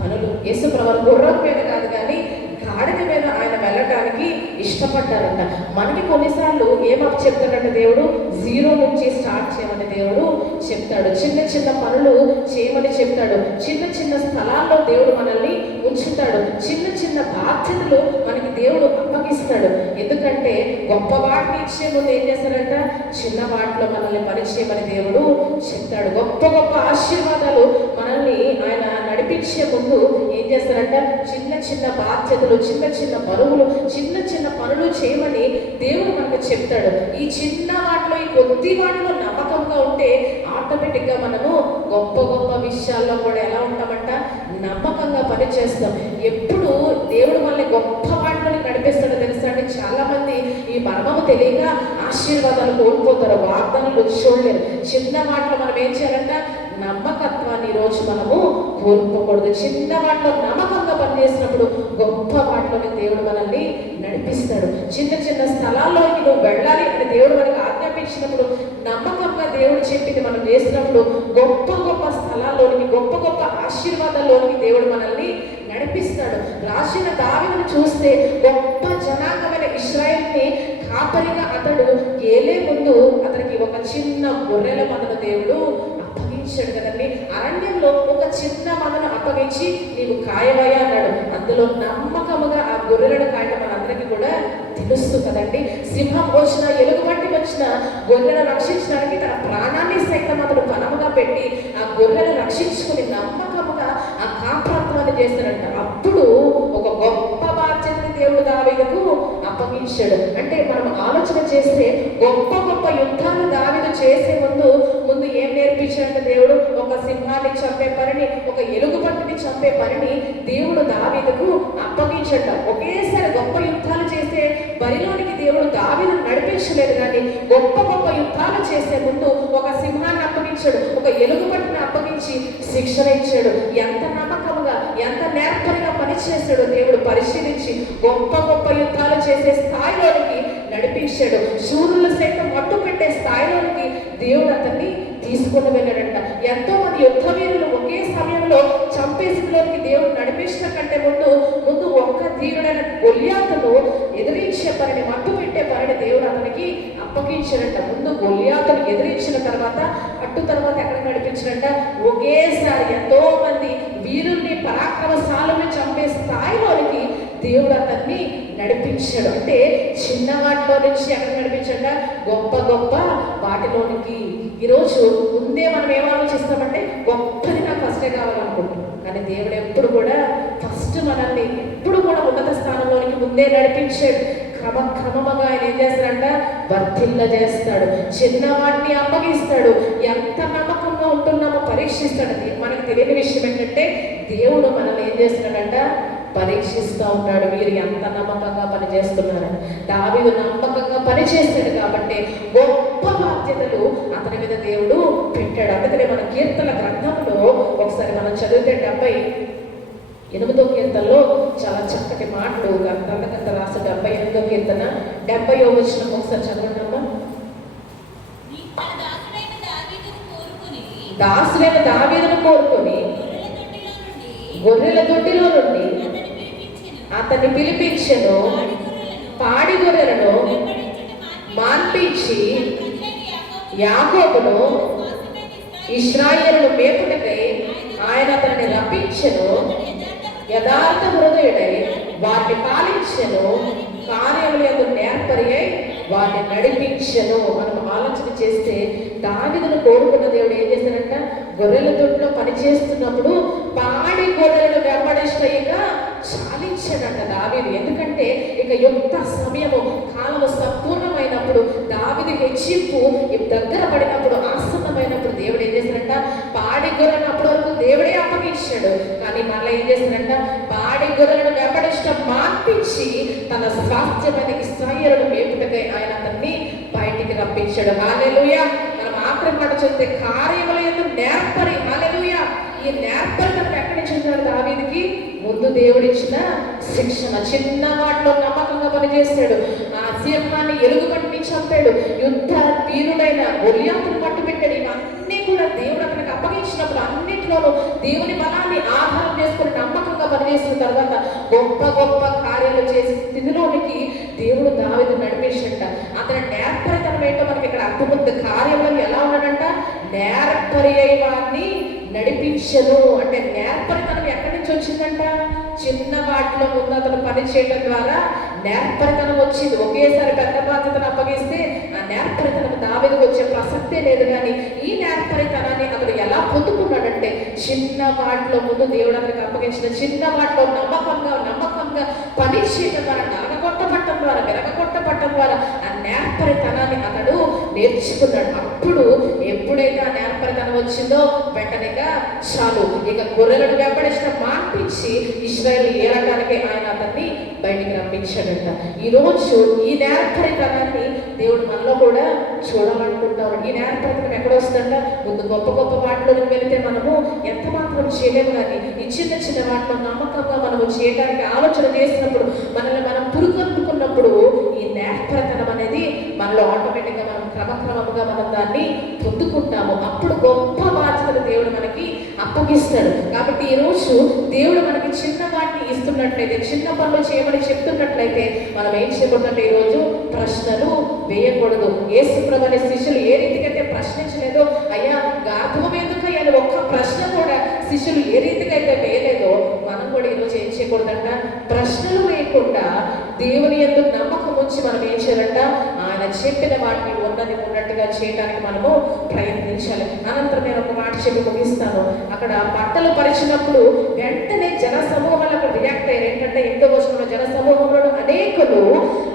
పనులు. యేసుప్రభుని గుర్రం మీద కాదు కానీ గాడిద మీద ఆయన వెళ్ళటానికి ఇష్టపడ్డారంట. మనకి కొన్నిసార్లు ఏమని చెప్తాడంటే దేవుడు జీరో నుంచి స్టార్ట్ చేయమని దేవుడు చెప్తాడు. చిన్న చిన్న పనులు చేయమని చెప్తాడు. చిన్న చిన్న స్థలాల్లో దేవుడు మనల్ని ఉంచుతాడు. చిన్న చిన్న బాధ్యతలు మనకి దేవుడు అప్పగిస్తాడు. ఎందుకంటే గొప్ప వాటిని ఇచ్చే ముందు ఏం చేస్తాడంట, చిన్న వాటిలో మనల్ని పనిచేయమని దేవుడు చెప్తాడు. గొప్ప గొప్ప ఆశీర్వాదాలు మనల్ని ఆయన నడిపించే ముందు ఏం చేస్తారంట, చిన్న చిన్న బాధ్యతలు, చిన్న చిన్న బరువులు, చిన్న చిన్న పనులు చేయమని దేవుడు మనకు చెప్తాడు. ఈ చిన్న వాటిలో, ఈ కొద్ది వాటిలో నమ్మకంగా ఉంటే ఆటోమేటిక్గా మనము గొప్ప గొప్ప విషయాల్లో కూడా ఎలా ఉంటామంట, నమ్మకంగా పనిచేస్తాం. ఎప్పుడు దేవుడు మనల్ని గొప్ప వాటిలోని నడిపిస్తాడో తెలుసా అండి. చాలా మంది ఈ మర్మము తెలియక ఆశీర్వాదాలు కోల్పోతారు, వాగ్దానాలు చూడలేరు. చిన్న వాటిలో మనం ఏం చేయాలంట, నమ్మకత్వాన్ని ఈరోజు మనము కోల్పోకూడదు. చిన్న వాటిలో నమ్మకంగా పనిచేసినప్పుడు గొప్ప వాటిలోని దేవుడు మనల్ని నడిపిస్తాడు. చిన్న చిన్న స్థలాల్లోకి నువ్వు వెళ్ళాలి అని దేవుడు మనకి ఆజ్ఞాపించినప్పుడు, నమ్మకంగా దేవుడు చెప్పింది మనం చేసినప్పుడు గొప్ప గొప్ప స్థలాల్లోనికి, గొప్ప గొప్ప ఆశీర్వాదాల్లోనికి దేవుడు మనల్ని నడిపిస్తాడు. రాసిన దావీదును చూస్తే గొప్ప జనాంగమైన ఇశ్రాయేలుని కాపరిగా అతడు ఏలే ముందు అతనికి ఒక చిన్న గొర్రెల మందను దేవుడు అప్పగించాడు కదండి. అరణ్యంలో ఒక చిన్న మందను అప్పగించి నీవు కాయవయ్యా అన్నాడు. అందులో నమ్మకముగా ఆ గొర్రెలను కాయడం మనందరికీ కూడా తెలుసు కదండి. సింహం వచ్చిన, ఎలుగుబంటి వచ్చిన గొర్రెలను రక్షించడానికి తన ప్రాణాన్ని సైతం అతను పణముగా పెట్టి ఆ గొర్రెలను రక్షించుకుని నమ్మకముగా ఆ కాపురత్వాన్ని చేస్తాడంట. అప్పుడు ఒక గొప్ప బాధ్యతని దేవుడు దావీదుకు అప్పగించాడు. అంటే మనం ఆలోచన చేస్తే గొప్ప గొప్ప యుద్ధాలు దావీదు చేసే ముందు ఏం నేర్పించాడంటే దేవుడు ఒక సింహాన్ని చంపే పనిని, ఒక ఎలుగుబంటిని చంపే పనిని దేవుడు దావీదుకు అప్పగించట. ఒకేసారి గొప్ప యుద్ధాలు చేసే బరిలోనికి దేవుడు దావీదును నడిపించలేదు, కానీ గొప్ప గొప్ప యుద్ధాలు చేసే ముందు ఒక సింహాన్ని అప్పగించాడు, ఒక ఎలుగుబంటిని అప్పగించి శిక్షణ ఇచ్చాడు. ఎంత నమ్మకముగా, ఎంత నేర్పరిగా పనిచేశాడు దేవుడు పరిశీలించి గొప్ప గొప్ప యుద్ధాలు చేసే స్థాయిలోనికి నడిపించాడు. శూరులు సైతం మట్టు పెట్టే స్థాయిలోనికి దేవుడు అతన్ని తీసుకుని వెళ్ళాడంట. ఎంతో మంది యుద్ధ వీరులు ఒకే సమయంలో చంపేసిలోనికి దేవుడు నడిపించడం కంటే ముందు ఒక్క ధీరుడైన గొల్యాతును ఎదిరించే పనిని, మట్టు పెట్టే పనిని దేవుడు అతనికి అప్పగించాడంట. ముందు గొల్యాతును ఎదిరించిన తర్వాత ఎక్కడ నడిపించాడంట, ఒకేసారి ఎంతో మంది వీరుల్ని, పరాక్రమశాలుని చంపే స్థాయిలోనికి దేవుడు అతన్ని నడిపించాడు. అంటే చిన్న వాటిలో నుంచి ఎక్కడ నడిపించాడ, గొప్ప గొప్ప వాటిలోనికి. ఈరోజు ముందే మనం ఏం ఆలోచిస్తామంటే గొప్పది నాకు ఫస్టే కావాలనుకుంటున్నాం, కానీ దేవుడు ఎప్పుడు కూడా ఫస్ట్ మనల్ని ఎప్పుడు కూడా ఉన్నత స్థానంలోనికి ముందే నడిపించాడు. క్రమక్రమముగా ఆయన ఏం చేస్తాడంట, వర్ధిల్ల చేస్తాడు. చిన్న వాటిని అప్పగిస్తాడు. ఎంత నమ్మకంగా ఉంటున్నామో పరీక్షిస్తాడు. మనకు తెలియని విషయం ఏంటంటే దేవుడు మనల్ని ఏం చేస్తున్నాడంట, పరీక్షిస్తూ ఉంటాడు. వీరు ఎంత నమ్మకంగా పనిచేస్తున్నారు. దావీదు నమ్మకంగా పనిచేస్తాడు కాబట్టి గొప్ప బాధ్యతలు అతని మీద దేవుడు పెట్టాడు. అందుకనే మన కీర్తన గ్రంథంలో ఒకసారి మనం చదివితే 78వ కీర్తనలో చాలా చక్కటి మాటలు గ్రంథకర్త రాసిన 78వ కీర్తన 70వ వచనం ఒకసారి చదవండి అమ్మా. దాసులైన దావీదును కోరుకొని గొర్రెల దొడ్డిలో నుండి అతన్ని పిలిపించెను. పాడి గొర్రెలను మాన్పించి యాకోబును ఇశ్రాయేలును మేపుటకై ఆయన అతన్ని రప్పించెను. యథార్థ హృదయుడై వారిని పాలించెను. కార్యముల యందు నేర్పరి అయి వారిని నడిపించెను. మనం ఆలోచన చేస్తే దావీదును కోరుకున్న దేవుడు ఏం చేశాడంట, గొర్రెల దొడ్లో పనిచేస్తున్నప్పుడు పాడి గొర్రెలను వెంబడిష్టయిగా చాలించాడంట దావీదు. ఎందుకంటే ఇక యుక్త సమయము, కాలము సంపూర్ణమైనప్పుడు, దావీదు హెచ్చింపు దగ్గర పడినప్పుడు, ఆసన్నమైనప్పుడు దేవుడు ఏం చేశాడంట, పాడి గొర్రెను అప్పటి వరకు దేవుడే అప్పగించాడు. ఇచ్చాడు. కానీ మళ్ళీ ఏం చేశాడంట, పాడి గొర్రెలను వెంబడించడం మాన్పించి తన స్వాస్థ్యమైన ఇశ్రాయేలును మేపుటకై ఆయన అతన్ని బయటికి రప్పించాడు. హల్లెలూయా. మనం ఆఖరి మాట చదివితే కార్యముల యందు నేర్పరి. హల్లెలూయా. ఈ నేర్పరితనం ఎక్కడి నుంచి ఉన్నాడు దావీదుకి? ముందు దేవుడిచ్చిన శిక్షణ. చిన్న వాటిలో నమ్మకంగా పనిచేశాడు. ఆ సింహాన్ని ఎలుగుబంటిని చంపాడు. యుద్ధ వీరుడైన గొలియాతును పట్టుబెట్టాడు. ఇవన్నీ కూడా దేవుడు అతనికి అప్పగించినప్పుడు అన్నింటిలోనూ దేవుని బలాన్ని ఆధారం చేసుకుని నమ్మకంగా పనిచేసిన తర్వాత గొప్ప గొప్ప కార్యాలు చేసే స్థితిలోనికి దేవుడు దావీదు నడిపేసంట. అతని నేర్పరితనం ఏంటో మనకి ఇక్కడ అర్థమవుతుంది. కార్యంలో ఎలా ఉన్నాడంట, నేర్పరి అయి వారిని నడిపించను. అంటే నేర్పరితనం ఎక్కడి నుంచి వచ్చిందంట? చిన్న వాటిలో ముందు అతను పని చేయడం ద్వారా నేర్పరితనం వచ్చింది. ఒకేసారి పెద్ద బాధ్యతను అప్పగిస్తే ఆ నేర్పరితనం దావీదుకు వచ్చే ప్రసక్తే లేదు. కానీ ఈ నేర్పరితనాన్ని అతను ఎలా పొందుకున్నాడంటే, చిన్న వాటిలో ముందు దేవుడు అతనికి అప్పగించిన చిన్న వాటిలో నమ్మకంగా పని చేయడం ద్వారా, నరగొట్టబట్టం ద్వారా, విరగొట్టబట్టం ద్వారా ఆ నేర్పరితనాన్ని అతడు నేర్చుకున్నాడు. అప్పుడు ఎప్పుడైతే ఆ నేర్పరితనం వచ్చిందో వెంటనేగా చాలు, ఇక గొర్రెలను వెంబడించడం మాన్పించి ఇశ్రాయేలు ఏలటానికి ఆయన అతన్ని బయటికి రప్పించాడంట. ఈరోజు ఈ నేర్పరితనాన్ని దేవుడు మనలో కూడా చూడాలనుకుంటారు. ఈ నేర్పరితనం ఎక్కడ వస్తుందంట? ముందు గొప్ప గొప్ప వాటిలోకి వెళితే మనము ఎంత మాత్రం చేయలేము. కానీ ఈ చిన్న చిన్న వాటిలో నమ్మకంగా మనము చేయడానికి ఆలోచన చేసినప్పుడు, మనల్ని మనం పురుకొల్పుకున్నప్పుడు ఈ నేర్పరితనం అనేది మనలో ఆటోమేటిక్గా మనం క్రమక్రమంగా మనం దాన్ని పొందుకుంటాము. అప్పుడు గొప్ప బాధ్యతలు దేవుడు మనకి అప్పగిస్తాడు. కాబట్టి ఈరోజు దేవుడు మనకి చిన్న వాటిని ఇస్తున్నట్లయితే, చిన్న పనులు చేయమని చెప్తున్నట్లయితే మనం ఏం చేయకూడదంటే ఈరోజు ప్రశ్నలు వేయకూడదు. యేసు ప్రభువుని శిష్యులు ఏ రీతికైతే ప్రశ్నించలేదో, అయ్యా గార్ధవం ఎందుకయ్యా అని ఒక్క ప్రశ్న కూడా శిష్యులు ఏ రీతిగా అయితే వేయలేదో, మనం కూడా ఈరోజు ఏం చేయకూడదంట, ప్రశ్నలు వేయకుండా దేవుని యందు నమ్మకం ఉంచి మనం ఏం చేయాలంట, ఆయన చెప్పిన వాటిని ఉన్నట్టుగా చేయడానికి మనము ప్రయత్నించాలి. అనంతరం నేను ఒక మాట చెప్పి ముగిస్తాను. అక్కడ బట్టలు పరిచినప్పుడు వెంటనే జన సమూహాలు అక్కడ రియాక్ట్ అయ్యారు. ఏంటంటే 8వ వచనంలో జన సమూహంలో అనేకులు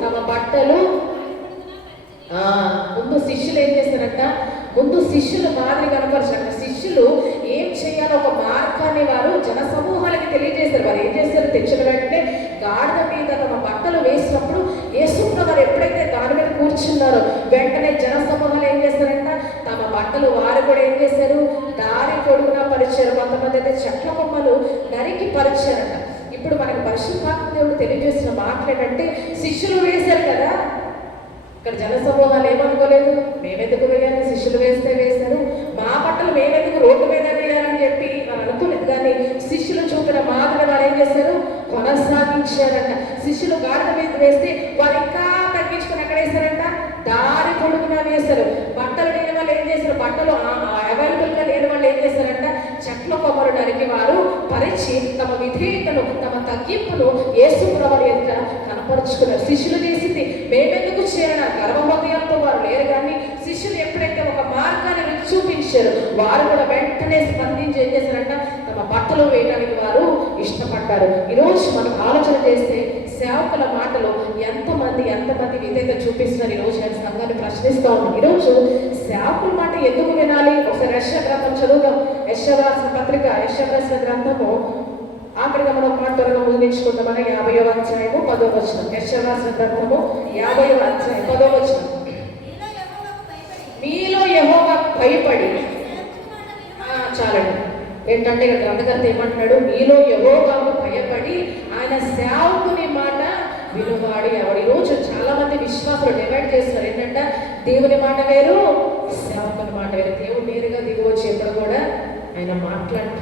తమ బట్టలు ముందు శిష్యులు ఏం చేస్తారంట, ముందు శిష్యులు మాదిరి కనపరచారంట. శిష్యులు ఏం చేయాలో ఒక మార్గాన్ని వారు జన సమూహాలకి తెలియజేశారు. వారు ఏం చేస్తారు, తెచ్చిన వెంటనే గాడిద మీద తమ బట్టలు వేసినప్పుడు యేసుప్రభువు వారు ఎప్పుడైతే దాని మీద కూర్చున్నారో వెంటనే జన సమూహాలు ఏం చేస్తారంట, తమ బట్టలు వారు కూడా ఏం చేశారు, దారి పొడుగునా పరిచారు. కొంతమంది అయితే చెట్ల కొమ్మలు నరికి పరిచారంట. ఇప్పుడు మనకి పరిశుద్ధాత్మ దేవుడు తెలియజేసిన మాటలు ఏంటంటే, శిష్యులు వేశారు కదా, ఇక్కడ జన సమూహాలు ఏమనుకోలేదు, మేమెందుకు వేయాలి, శిష్యులు వేస్తే వేశారు, మా బట్టలు మేమెందుకు రోడ్డు మీద వేయాలని చెప్పి వారు అనుకోలేదు. కానీ శిష్యులు చూపిన మాదిరి వారు ఏం చేశారు, కొనసాగించారంట. శిష్యులు గాడిద మీద వేస్తే వారు ఇంకా తగ్గించుకొని ఎక్కడ వేశారంట, దారి పొడుగునా వేశారు. బట్టలు లేని వాళ్ళు ఏం చేశారు, బట్టలు అవైలబుల్గా లేని వాళ్ళు ఏం చేశారంట, చెట్ల కొమ్మలు నరికి వారు పరిచి తమ విధేయతను, తమ తగ్గింపును యేసు ప్రభువు ఎదుట కనపరుచుకున్నారు. శిష్యులు చేసింది మేమెందుకు చేయాలి, గర్వహృదయాలతో వారు లేరు. కానీ శిష్యులు ఎప్పుడైతే ఒక మార్గాన్ని రుచి చూపించారు, వారు కూడా వెంటనే స్పందించి ఏం చేశారంట, తమ బట్టలు వేయడానికి వారు ఇష్టపడ్డారు. ఈరోజు మనం ఆలోచన చేస్తే సేవకుల మాటలు ఎంతమంది విధేయత చూపిస్తున్నారు. ఈరోజు నేను సంఘాన్ని ప్రశ్నిస్తూ ఉన్నాను. ఈరోజు సేవకుల మాట ఎందుకు వినాలి? ఒకసారి యెషయా గ్రంథం చదువుదాం. యెషయా రాసిన పత్రిక, యెషయా రాసిన గ్రంథము ఆఖరిగా మనం మాట త్వరగా ముగించుకుందాం. మన 50వ అధ్యాయము 10వ వచనం. యెషయా రాసిన గ్రంథము 50వ అధ్యాయం 10వ వచనం. మీలో యెహోవా భయపడి, చాలండి. ఏంటంటే ఇక్కడ గ్రంథకర్త ఏమంటున్నాడు, మీలో యెహోవాకు భయపడి ఆయన సేవకుని మాట వినువాడు ఎవడు. ఈరోజు చాలా మంది విశ్వాసులు డివైడ్ చేస్తున్నారు. ఏంటంటే దేవుని మాట వేరు, సేవకుని మాట వేరు. దేవుడు నేరుగా దిగి వచ్చి ఎప్పుడు కూడా ఆయన మాట్లాడుతూ,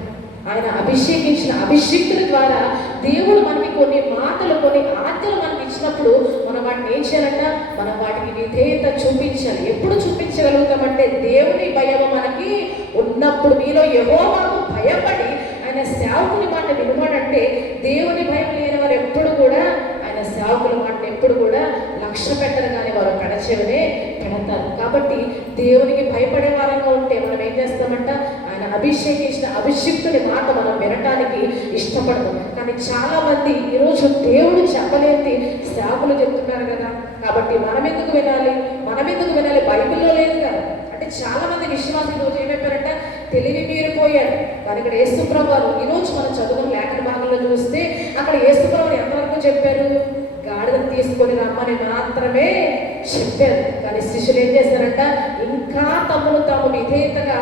ఆయన అభిషేకించిన అభిషేకుల ద్వారా దేవుడు మనకి కొన్ని మాటలు, కొన్ని ఆజ్ఞలు మనకి ఇచ్చినప్పుడు మనం వాటిని ఏం చేయాలంట, మనం వాటికి విధేయత చూపించాలి. ఎప్పుడు చూపించగలుగుతామంటే దేవుని భయం మనకి ఉన్నప్పుడు. మీలో యెహోవాకు భయపడి ఆయన సేవకుని మాట వినవాడంటే, దేవుని భయం లేని వారు ఎప్పుడు కూడా ఆయన సేవకుల మాటను ఎప్పుడు కూడా లక్ష్య పెట్టరు, కానీ వారు కడచెవినే పెడతారు. కాబట్టి దేవునికి భయపడే వారంగా ఉంటే మనం ఏం చేస్తామంట, ఆయన అభిషేకించిన అభిషిక్తుని మాట మనం వినటానికి ఇష్టపడతాం. కానీ చాలా మంది ఈరోజు దేవుడు చెప్పలేని సేవకులు చెప్తున్నారు కదా, కాబట్టి మనం ఎందుకు వినాలి, బైబిల్లో లేదు కదా. అంటే చాలా మంది విశ్వాసులు ఈరోజు ఏమైపోయారంట, తెలివి మీరు వెళ్ళిపోయాడు. కానీ ఇక్కడ యేసుప్రభు వారు ఈరోజు మనం చదువుకున్న లేఖన భాగంలో చూస్తే అక్కడ యేసుప్రభు ఎంతవరకు చెప్పారు? గాడిదను తీసుకొని రమ్మని మాత్రమే చెప్పారు. కానీ శిష్యులు ఏం చేశారంట? ఇంకా తమను తాము విధేయతగా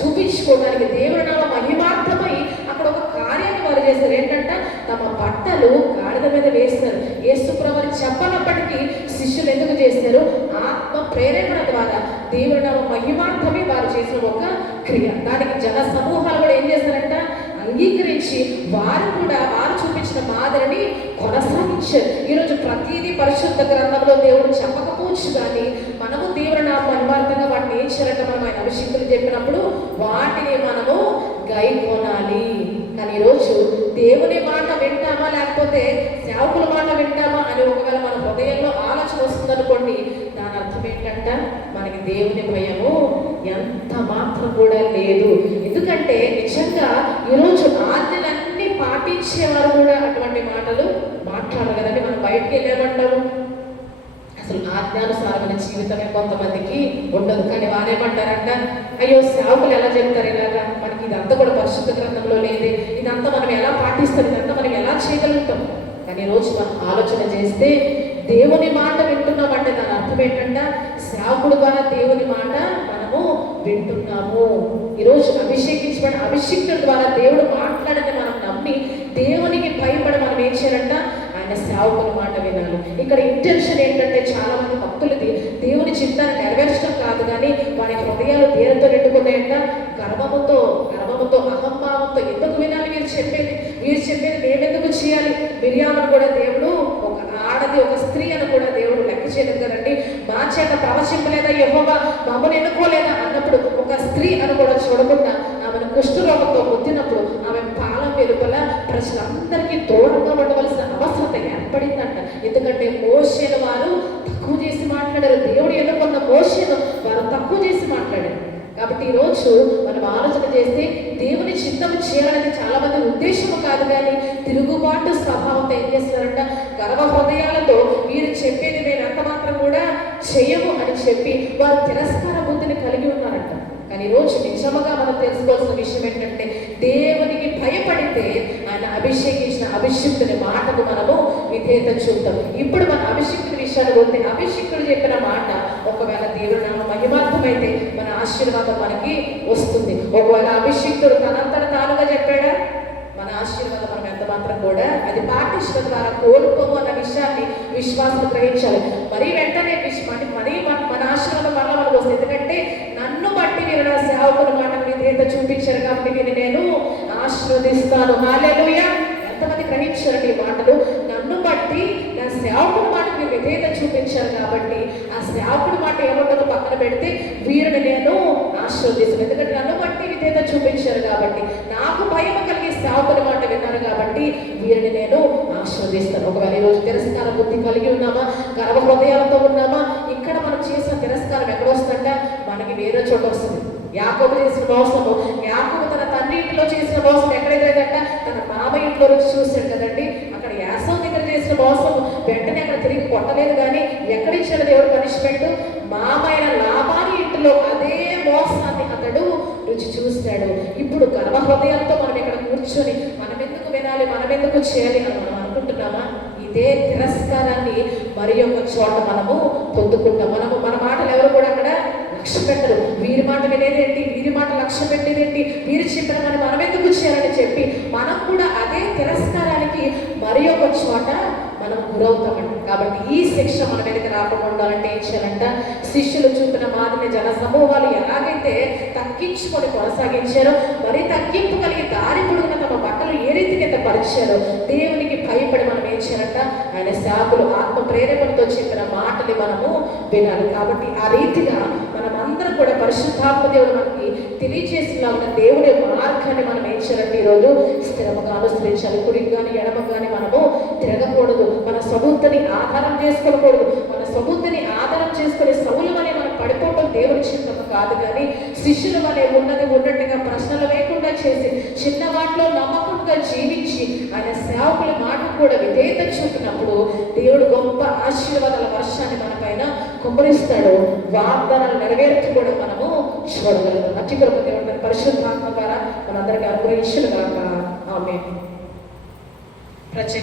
చూపించుకోవడానికి దేవుని నామ మహిమార్థమై అక్కడ ఒక కార్యాన్ని వారు చేస్తారు. ఏంటంటే తమ బట్టలు గాడిద మీద వేస్తారు. యేసుప్రభుని చెప్పనప్పటికీ శిష్యులు ఎందుకు చేస్తారు? ఆత్మ ప్రేరేపణ ద్వారా దేవుని నామ మహిమార్థమే వారు చేసిన ఒక క్రియ. దానికి జన సమూహాలు కూడా ఏం చేస్తారంట? అంగీకరించి వారు కూడా వారు చూపించిన మాదిరిని కొనసాగించారు. ఈరోజు ప్రతిదీ పరిశుద్ధ గ్రంథంలో దేవుడు చెప్పకపోవచ్చు, కానీ మనము దేవుని నామ మహిమార్థంగా వాటిని ఏం చేయాలంటే మనం ఆయన అభిషేకులు చెప్పినప్పుడు వాటిని మనము గైకొనాలి. కానీ ఈరోజు దేవుని మాట వింటామా లేకపోతే సేవకుల మాట వింటామా అని ఒకవేళ మన హృదయంలో ఆలోచన వస్తుందనుకోండి, దాని అర్థం ఏంటంట మనకి దేవుని భయము ఎంత మాత్రం కూడా లేదు. ఎందుకంటే నిజంగా ఈరోజు ఆజ్ఞలన్నీ పాటించేవారు కూడా అటువంటి మాటలు మాట్లాడరు కదండి. మనం బయటికి వెళ్ళేమంటాము, అసలు ఆజ్ఞానుసారమైన జీవితమే కొంతమందికి ఉండదు. కానీ వారేమంటారంట, అయ్యో సేవకులు ఎలా చెప్తారు ఇలాగా, మనకి ఇదంతా కూడా పరిశుద్ధ గ్రంథంలో లేదే, ఇదంతా మనం ఎలా పాటిస్తాం, ఇదంతా మనం ఎలా చేయగలుగుతాం. కానీ ఈరోజు మనం ఆలోచన చేస్తే దేవుని మాట వింటున్నామంటే దాని అర్థం ఏంటంట? సేవకుడు ద్వారా దేవుని మాట మనము వింటున్నాము. ఈరోజు అభిషేకించబడిన అభిషేకుల ద్వారా దేవుడు మాట్లాడితే మనం నమ్మి దేవునికి భయపడి మనం ఏం చేయాలంట? ఆయన సేవకుని మాట వినాలి. ఇక్కడ ఇంటెన్షన్ ఏంటంటే చాలా మంది భక్తులది దేవుని చిత్తాన్ని నెరవేర్చడం కాదు, కానీ వారి హృదయాలు దేనితో నిండుకున్నాయంట? గర్వముతో అహంభావంతో. ఎందుకు వినాలి వీరు చెప్పేది మేమెందుకు చేయాలి? మిరియామను కూడా దేవుడు ఒక ఆడది ఒక స్త్రీ అని కూడా దేవుడు లెక్క చేయలేదు కదండి. మా చేత ప్రవచింపలేదా యెహోవా, మమ్మల్ని ఎన్నుకోలేదా అన్నప్పుడు ఒక స్త్రీ అని కూడా చూడకుండా ఆమెను కుష్ఠరోగంతో ముద్దినప్పుడు ఆమె పాలం వెలుపల ప్రజలందరికీ దూరంగా ఉండవలసిన అవసరత ఏర్పడిందంట. ఎందుకంటే మోషేను వారు తక్కువ చేసి మాట్లాడారు. దేవుడు ఎన్నుకున్న మోషేను వారు తక్కువ చేసి మాట్లాడారు. కాబట్టి ఈరోజు మనం ఆలోచన చేస్తే దేవుని చిత్తం చేయాలనేది చాలా మంది ఉద్దేశము కాదు, కానీ తిరుగుబాటు స్వభావంతో ఏం చేస్తున్నారంట? గర్వ హృదయాలతో వీరు చెప్పేది మేము ఎంత మాత్రం కూడా చేయము అని చెప్పి వారు తిరస్కార బుద్ధిని కలిగి ఉన్నారంట. కానీ ఈరోజు నిజముగా మనం తెలుసుకోవాల్సిన విషయం ఏంటంటే దేవునికి భయపడితే ఆయన అభిషేకించిన అభిషిక్తుని మాటకు మనము విధేయత చూద్దాం. ఇప్పుడు మన అభిషిక్తుని విషయాలు పోతే అభిషిక్తుడు చెప్పిన మాట ఒకవేళ దేవుని నామ మహిమార్థమైతే మన ఆశీర్వాదం మనకి వస్తుంది. ఒకవేళ అభిషిక్తుడు తనంతట తానుగా చెప్పాడా, మన ఆశీర్వాదం మనం ఎంత మాత్రం కూడా అది పాటించడం ద్వారా కోల్పోము అన్న విషయాన్ని విశ్వాసం గ్రహించాలి. మరి వెంటనే మరి మన ఆశీర్వాదం వల్ల మనకు వస్తుంది. ఎందుకంటే నన్ను బట్టి మీరు నా సేవకుల మాటకు విధేయత చూపించారు కాబట్టి మీరు నేను ఆశీర్వదిస్తాను. హల్లెలూయా! ఎంతమంది గ్రహించారండి ఈ మాటలు? నన్ను బట్టి నా సేవకుల మాటకు మీరు విధేయత చూపించారు కాబట్టి ఆ సేవకుడి మాట ఏముంటుందో పక్కన పెడితే వీరిని నేను ఆశీర్వదిస్తాను. ఎందుకంటే నన్ను బట్టి విధేయత చూపించారు కాబట్టి, నాకు భయం కలిగే సేవకుల మాట విన్నారు కాబట్టి వీరిని నేను ఆశీర్వదిస్తాను. ఒకవేళ ఈరోజు తిరస్కార బుద్ధి కలిగి ఉన్నామా, గర్వ హృదయాలతో ఉన్నామా, ఇక్కడ మనం చేసిన తిరస్కారం ఎక్కడ వస్తుందంట? మనకి వేరే చోట వస్తుంది. యాకోబు చేసిన మోసము, యాకోబు తన తండ్రి ఇంట్లో చేసిన మోసం ఎక్కడైందంట? తన మామ ఇంట్లో రుచి చూశాడు కదండి. అక్కడ యాసవ దగ్గర చేసిన మోసము వెంటనే అక్కడ తిరిగి కొట్టలేదు, కానీ ఎక్కడిచ్చాడు దేవుడు పనిష్మెంట్? మామైన లాభాని ఇంట్లో అదే మోసాన్ని అతడు రుచి చూశాడు. ఇప్పుడు గర్వ హృదయాలతో మనం ఇక్కడ కూర్చొని మనం ఎందుకు వినాలి, మనం ఎందుకు చేయాలి అని మనం అనుకుంటున్నామా? ఇదే తిరస్కారాన్ని మరి ఒక చోట మనము పొందుకుంటాం. మన మాటలు ఎవరు కూడా అక్కడ లక్ష్య పెట్టరు. వీరి మాట వినేదేంటి, వీరి మాట లక్ష్య పెట్టేదేంటి, వీరు చెప్పిన మనం ఎందుకు చేయాలని చెప్పి మనం కూడా అదే తిరస్కారానికి మరి ఒక చోట మనం గురవుతామండి. కాబట్టి ఈ శిక్ష మన మీదకి రాకుండా ఉండాలంటే ఏం చేయాలంట? శిష్యులు చూపిన మాదిరి జన సమూహాలు ఎలాగైతే తగ్గించుకొని కొనసాగించారో, మరి తగ్గింపు కలిగి దారి పొడుగున తమ బట్టలు ఏ రీతికి పరిచారో దేవునికి భయపడి మనం ఏం చేయాలంట? ఆయన శాపులు ఆత్మ ప్రేరేపణతో చెప్పిన మాటని మనము వినాలి. కాబట్టి ఆ రీతిగా మనం అందరం కూడా పరిశుద్ధాత్మ దేవుడు మనకి తెలియజేసిన దేవుడి మార్గాన్ని మనం ఏం చేయాలంటే ఈరోజు స్థిరముగా అనుసరించాలి. కుడికి కానీ ఎడమకు కానీ మనము తిరగకూడదు. మన సబుద్ధిని ఆధారం చేసుకోకూడదు. మన సబుద్ధిని ఆధారం చేసుకుని సౌలు వలె మనం పడిపోవడం దేవుడి చిత్తము కాదు, కానీ శిష్యుల వలె ఉన్నది ఉన్నట్టుగా ప్రశ్నలు లేకుండా చేసి చిన్న వాటిలో నమ్మకంగా జీవించి ఆయన సేవకుల మాటకు కూడా విధేయత చూపినప్పుడు దేవుడు గొప్ప ఆశీర్వాదాల వర్షాన్ని మన పైన కుమ్మరిస్తాడు. వాగ్దానాలు నెరవేర్చి కూడా మనము చూడగలుగుతాం. అతి కృప దేవుడు పరిశుద్ధాత్మ ద్వారా మనందరికీ అనుగ్రహించును గాక. ఆమేన్.